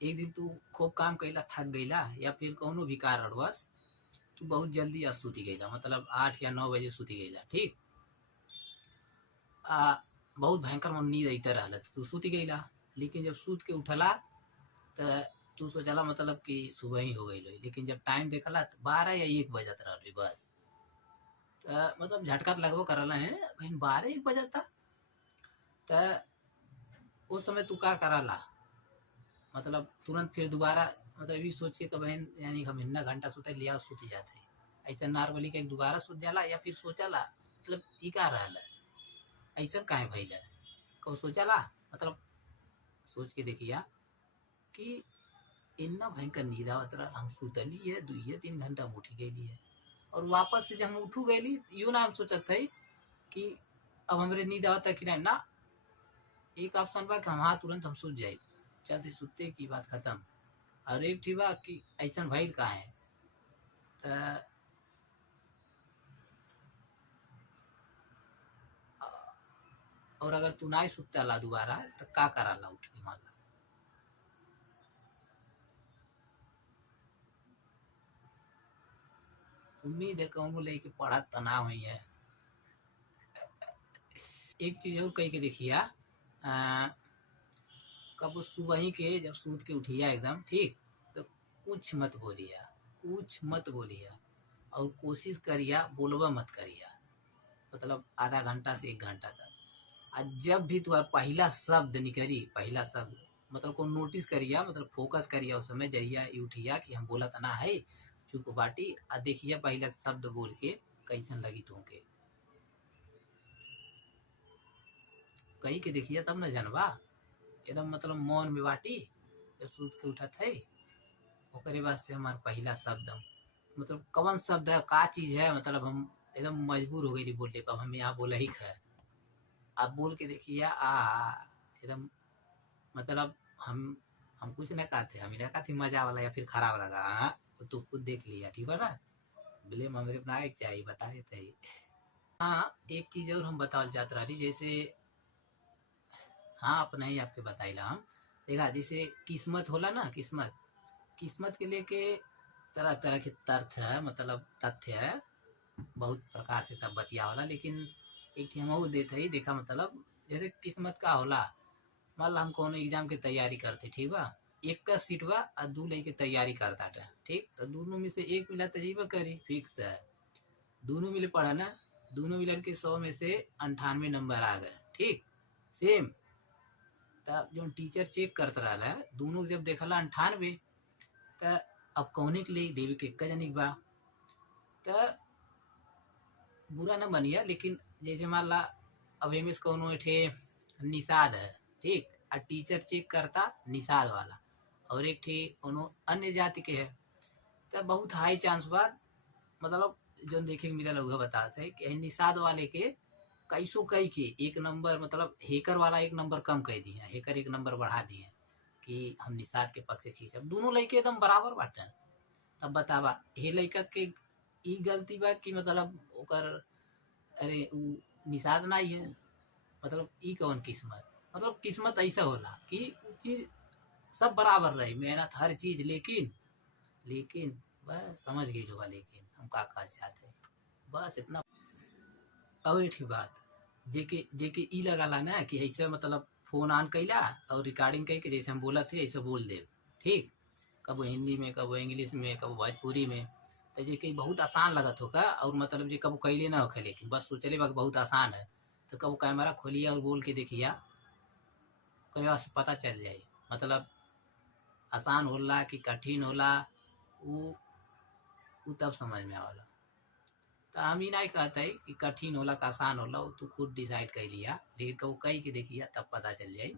एक दिन तू खूब काम कैला थक गईला या फिर कौनो भी कारणवश तू बहुत जल्दी आज सूती गईला, मतलब 8 या 9 बजे सूती गईला ठीक। बहुत भयंकर मन नींद अइते रहला तो तू सूती गईला, लेकिन जब सूत के उठला तो तू सोचला मतलब कि सुबह ही हो गई, लेकिन जब टाइम देखला तो 12 या 1 बजत रही बस। मतलब झटका तो लगभग करला है बहन, 12 1 बजता। तो उस समय तू का कराला, मतलब तुरंत फिर दोबारा मतलब ये सोचिए कि बहन यानी हम इतना घंटा सुते लिया सुत जाते हैं, ऐसा नॉर्मली के दोबारा सुत जाला या फिर सोचला मतलब ई का रहला, ऐसा काहे भइला कब सोचला, मतलब सोच के देखिया कि इतना भयंकर नींद आवत रहा, हम सुतली है 2 या 3 घंटा हम उठ गई है, और वापस से जब हम उठू गई यो ना हम सोचत है कि अब हमरे नींद आवता कि नहीं ना, एक ऑप्शन बा कि हम हाँ तुरंत हम सूत जाए, चलते सुते की बात खत्म। और एक ठीक बा कि ऐसा भइल का है तो और अगर तू ना सुतला ला दोबारा तो का कराला उठ के मान ला। उम्मीद है कहूँ लेके पढ़ा तना हुई है। एक चीज और कह के देखिया, कब सुबह ही के जब सूत के उठिया एकदम ठीक, तो कुछ मत बोलिया, कुछ मत बोलिया, और कोशिश करिया बोलवा मत करिया, मतलब आधा घंटा से 1 घंटा तक। आज जब भी तुम्हारा पहला शब्द निकली, पहला शब्द मतलब को नोटिस करिया, मतलब फोकस करिया उस समय जहिया उठिया कि हम बोला तना है, चुप बाटी आ देखिए पहला शब्द बोल के कैसन लगी तुमके, कही के देखिए तब न जनबा। एकदम मतलब मौन में बाटी जब सूत के उठत है। ओकरे बाद से हमार पहला शब्द मतलब कौन शब्द है का चीज है, मतलब हम एकदम मजबूर हो गई बोलने पर, हम यहाँ बोला ही है। आप बोल के देखिए एकदम मतलब हम कुछ ना कहते, हम इन्हें कहते मजा वाला या फिर खराब लगा। हाँ तो खुद देख लिया, ठीक है ना। ब्लेम हमारे अपना एक चाहिए बता देते ही। हाँ एक चीज और हम बतावल चाहते रही, जैसे हाँ अपना ही आपके बताइला हम देखा, जैसे किस्मत होला ना, किस्मत किस्मत के लेके तरह तरह के तथ्य है, मतलब तथ्य है, बहुत प्रकार से सब बतिया होला। लेकिन एक ठे हम देते ही देखा, मतलब जैसे किस्मत का होला, मान ला हम कौन एग्जाम के तैयारी करते, ठीक बा, एक का सीट बा और दू लेके तैयारी करता था, ठीक, तो दोनों में से एक मिला तजीबा करी, फिक्स है, दोनों मिले पढ़ा ना, दोनों मिलन के 100 में से 98 नंबर आ गए, ठीक सेम। तब जो टीचर चेक करता रहा है दोनों जब देखला 98, तो अब कौने के लिए देवी के एक जनिक बा, तो बुरा न बनिया। लेकिन जैसे मान ला अब एम एस कौनो एठे निषाद है, ठीक, और टीचर चेक करता निषाद वाला, और एक ठे कोनो अन्य जाति के है, तो बहुत हाई चांस बात, मतलब जो देखे के मिला लोग बताते हैं कि निषाद वाले के कैसो कई के एक नंबर, मतलब हेकर वाला एक नंबर कम कह दिए, हेकर एक नंबर बढ़ा दिए कि हम निषाद के पक्ष से खींचे। अब दोनों लड़के एकदम बराबर बाटे, तब बतावा हे लड़का के ई गलती बा कि मतलब ओकर, अरे उ निषाद ना ही है, मतलब ई कौन किस्मत, मतलब किस्मत ऐसा होला कि उ चीज सब बराबर रही, मेहनत हर चीज, लेकिन लेकिन बस समझ गई लोग, लेकिन हम का कहना चाहते हैं बस इतना। और एक बात जेके जेके ई लगाला ना कि ऐसे मतलब फोन ऑन कैला और रिकॉर्डिंग कह के जैसे हम बोला थे ऐसे बोल दे, ठीक, कबो हिंदी में, कबो इंग्लिश में, कबो भोजपुरी में, तो जेके बहुत आसान लगत होगा, और मतलब जे कबो कैले ना होखे, लेकिन बस सोचले बा बहुत आसान है, तो कबो कैमरा खोलिया और बोल के देखिया, ओकरे बाद से पता चल जाए मतलब आसान होला कि कठिन होला, उ तब समझ में आवला। तो हम ही नहीं कहते कि कठिन होला का आसान होला, वो तू खुद डिसाइड कर लिया, लेकिन कबो कही के देखिया तब पता चल जाए।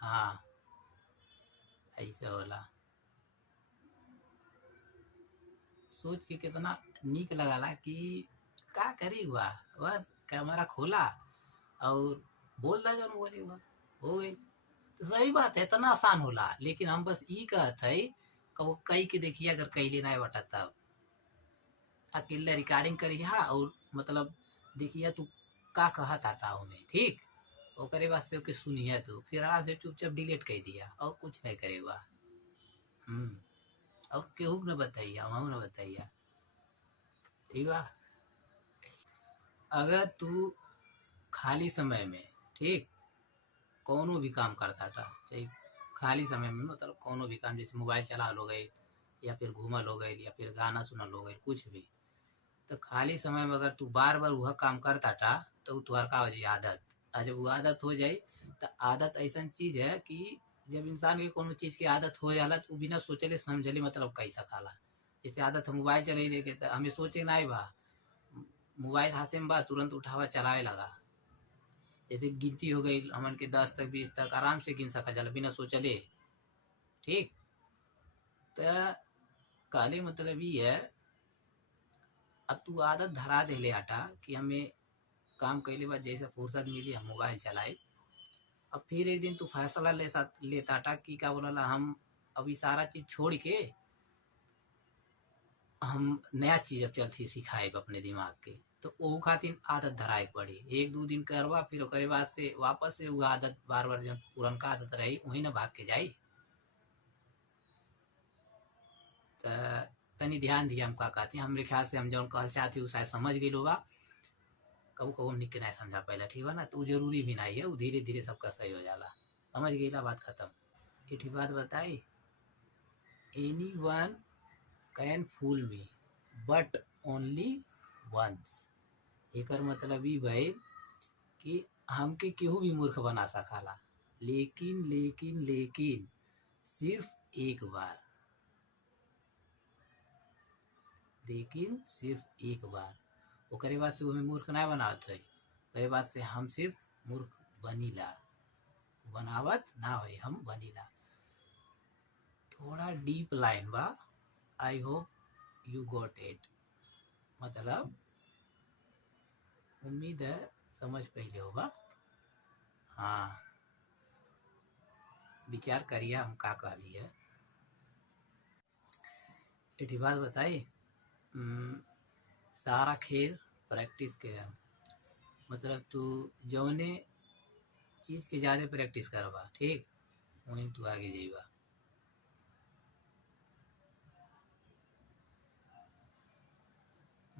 हाँ ऐसे होला, सोच के कितना नीक लगाला कि का करी हुआ, बस कैमरा खोला और बोल दा जो बोले हुआ, हो गई। तो सही बात है, इतना आसान होला, लेकिन हम बस ई कहते है कबो कई के देखिए, अगर कैले ना बटा तब अकेले रिकॉर्डिंग करिया और मतलब देखिए तू का कहा था में, ठीक, ओकरे बाद से ओके सुनिए तू, फिर आराम से चुपचाप डिलीट कर दिया और कुछ नहीं करेगा। और केहू न बताइया, वहाँ न बताइया, ठीक बा। अगर तू खाली समय में, ठीक, कोनो भी काम करता था, चाहे खाली समय में मतलब कोनो भी काम, जैसे मोबाइल चला लो गए, या फिर घूमल हो गए, या फिर गाना सुनल हो गए, कुछ भी, तो खाली समय में अगर तू बार बार वह काम करता था तो तुम्हारा का हो जाए आदत, और जब वो आदत हो जाए तो आदत ऐसा चीज है कि जब इंसान के कोनो चीज की आदत हो जाला तो बिना सोचले समझले मतलब कैसा खाला। जैसे आदत हम मोबाइल चले लेके, तो हमें सोचे ना बा, मोबाइल हाथे में बा तुरंत उठावा चलावे लगा, जैसे गिनती हो गई हमन के 10 तक 20 तक आराम से गिन सका जाला बिना सोचले, ठीक। तो कहले मतलब ये है, अब तू आदत धरा दे ले आटा कि हमें काम कैले बाद जैसे फुर्सत मिली हम मोबाइल चलाए। अब फिर एक दिन तू फैसला लेता था कि क्या बोला, हम अभी सारा चीज छोड़ के हम नया चीज अब चलती सिखाए अपने दिमाग के, तो वो खातिर आदत धराए पड़ी, 1-2 दिन करवा, फिर ओकरे बाद से वापस से वो आदत बार बार जब पुरनका आदत रही वही ना भाग के जाई। तो तनी ध्यान दिया हम का कहते हैं, हमरे ख्याल से हम जौन कहल चाहते वो शायद समझ गई लोग, कबू कबू निक नहीं समझा पहला, ठीक है ना, तो जरूरी भी नहीं है, वो धीरे धीरे सबका सही हो जाला, समझ गई बात खत्म। ठीक बात बताई, anyone can fool me but only once, एकर मतलब ई भइल कि हमके केहू भी मूर्ख बना सकाला, लेकिन लेकिन लेकिन सिर्फ एक बार। लेकिन सिर्फ एक बार। ओकरे बाद से हमें मूर्ख ना बनावत है, ओकरे बाद से हम सिर्फ मूर्ख बनीला, बनावत ना हो, हम बनीला। थोड़ा डीप लाइन बा, I hope you got it. मतलब उम्मीद है समझ पहले होगा। हाँ, विचार करिए हम का कहली है। एक बात बताई, सारा खेल प्रैक्टिस के है। मतलब तू जौने चीज के ज्यादा प्रैक्टिस करबा, ठीक, वहीं तू आगे जाइबा।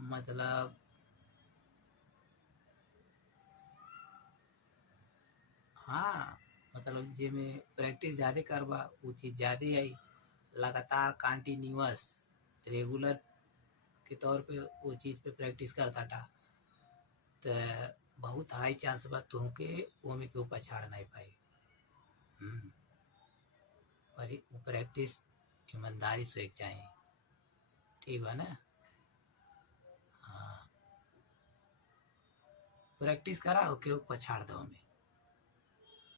मतलब हाँ, मतलब जे में प्रैक्टिस ज्यादा करबा वो चीज ज्यादा आई। लगातार कंटिन्यूअस रेगुलर के तौर पे वो चीज पे प्रैक्टिस करता था, तो बहुत हाई चांस बा तुमके वो में क्यों पछाड़ नहीं पाई। पर वो प्रैक्टिस ईमानदारी से एक चाहिए, ठीक बा ना। हाँ, प्रैक्टिस करा हो क्यों पछाड़ दो हमें।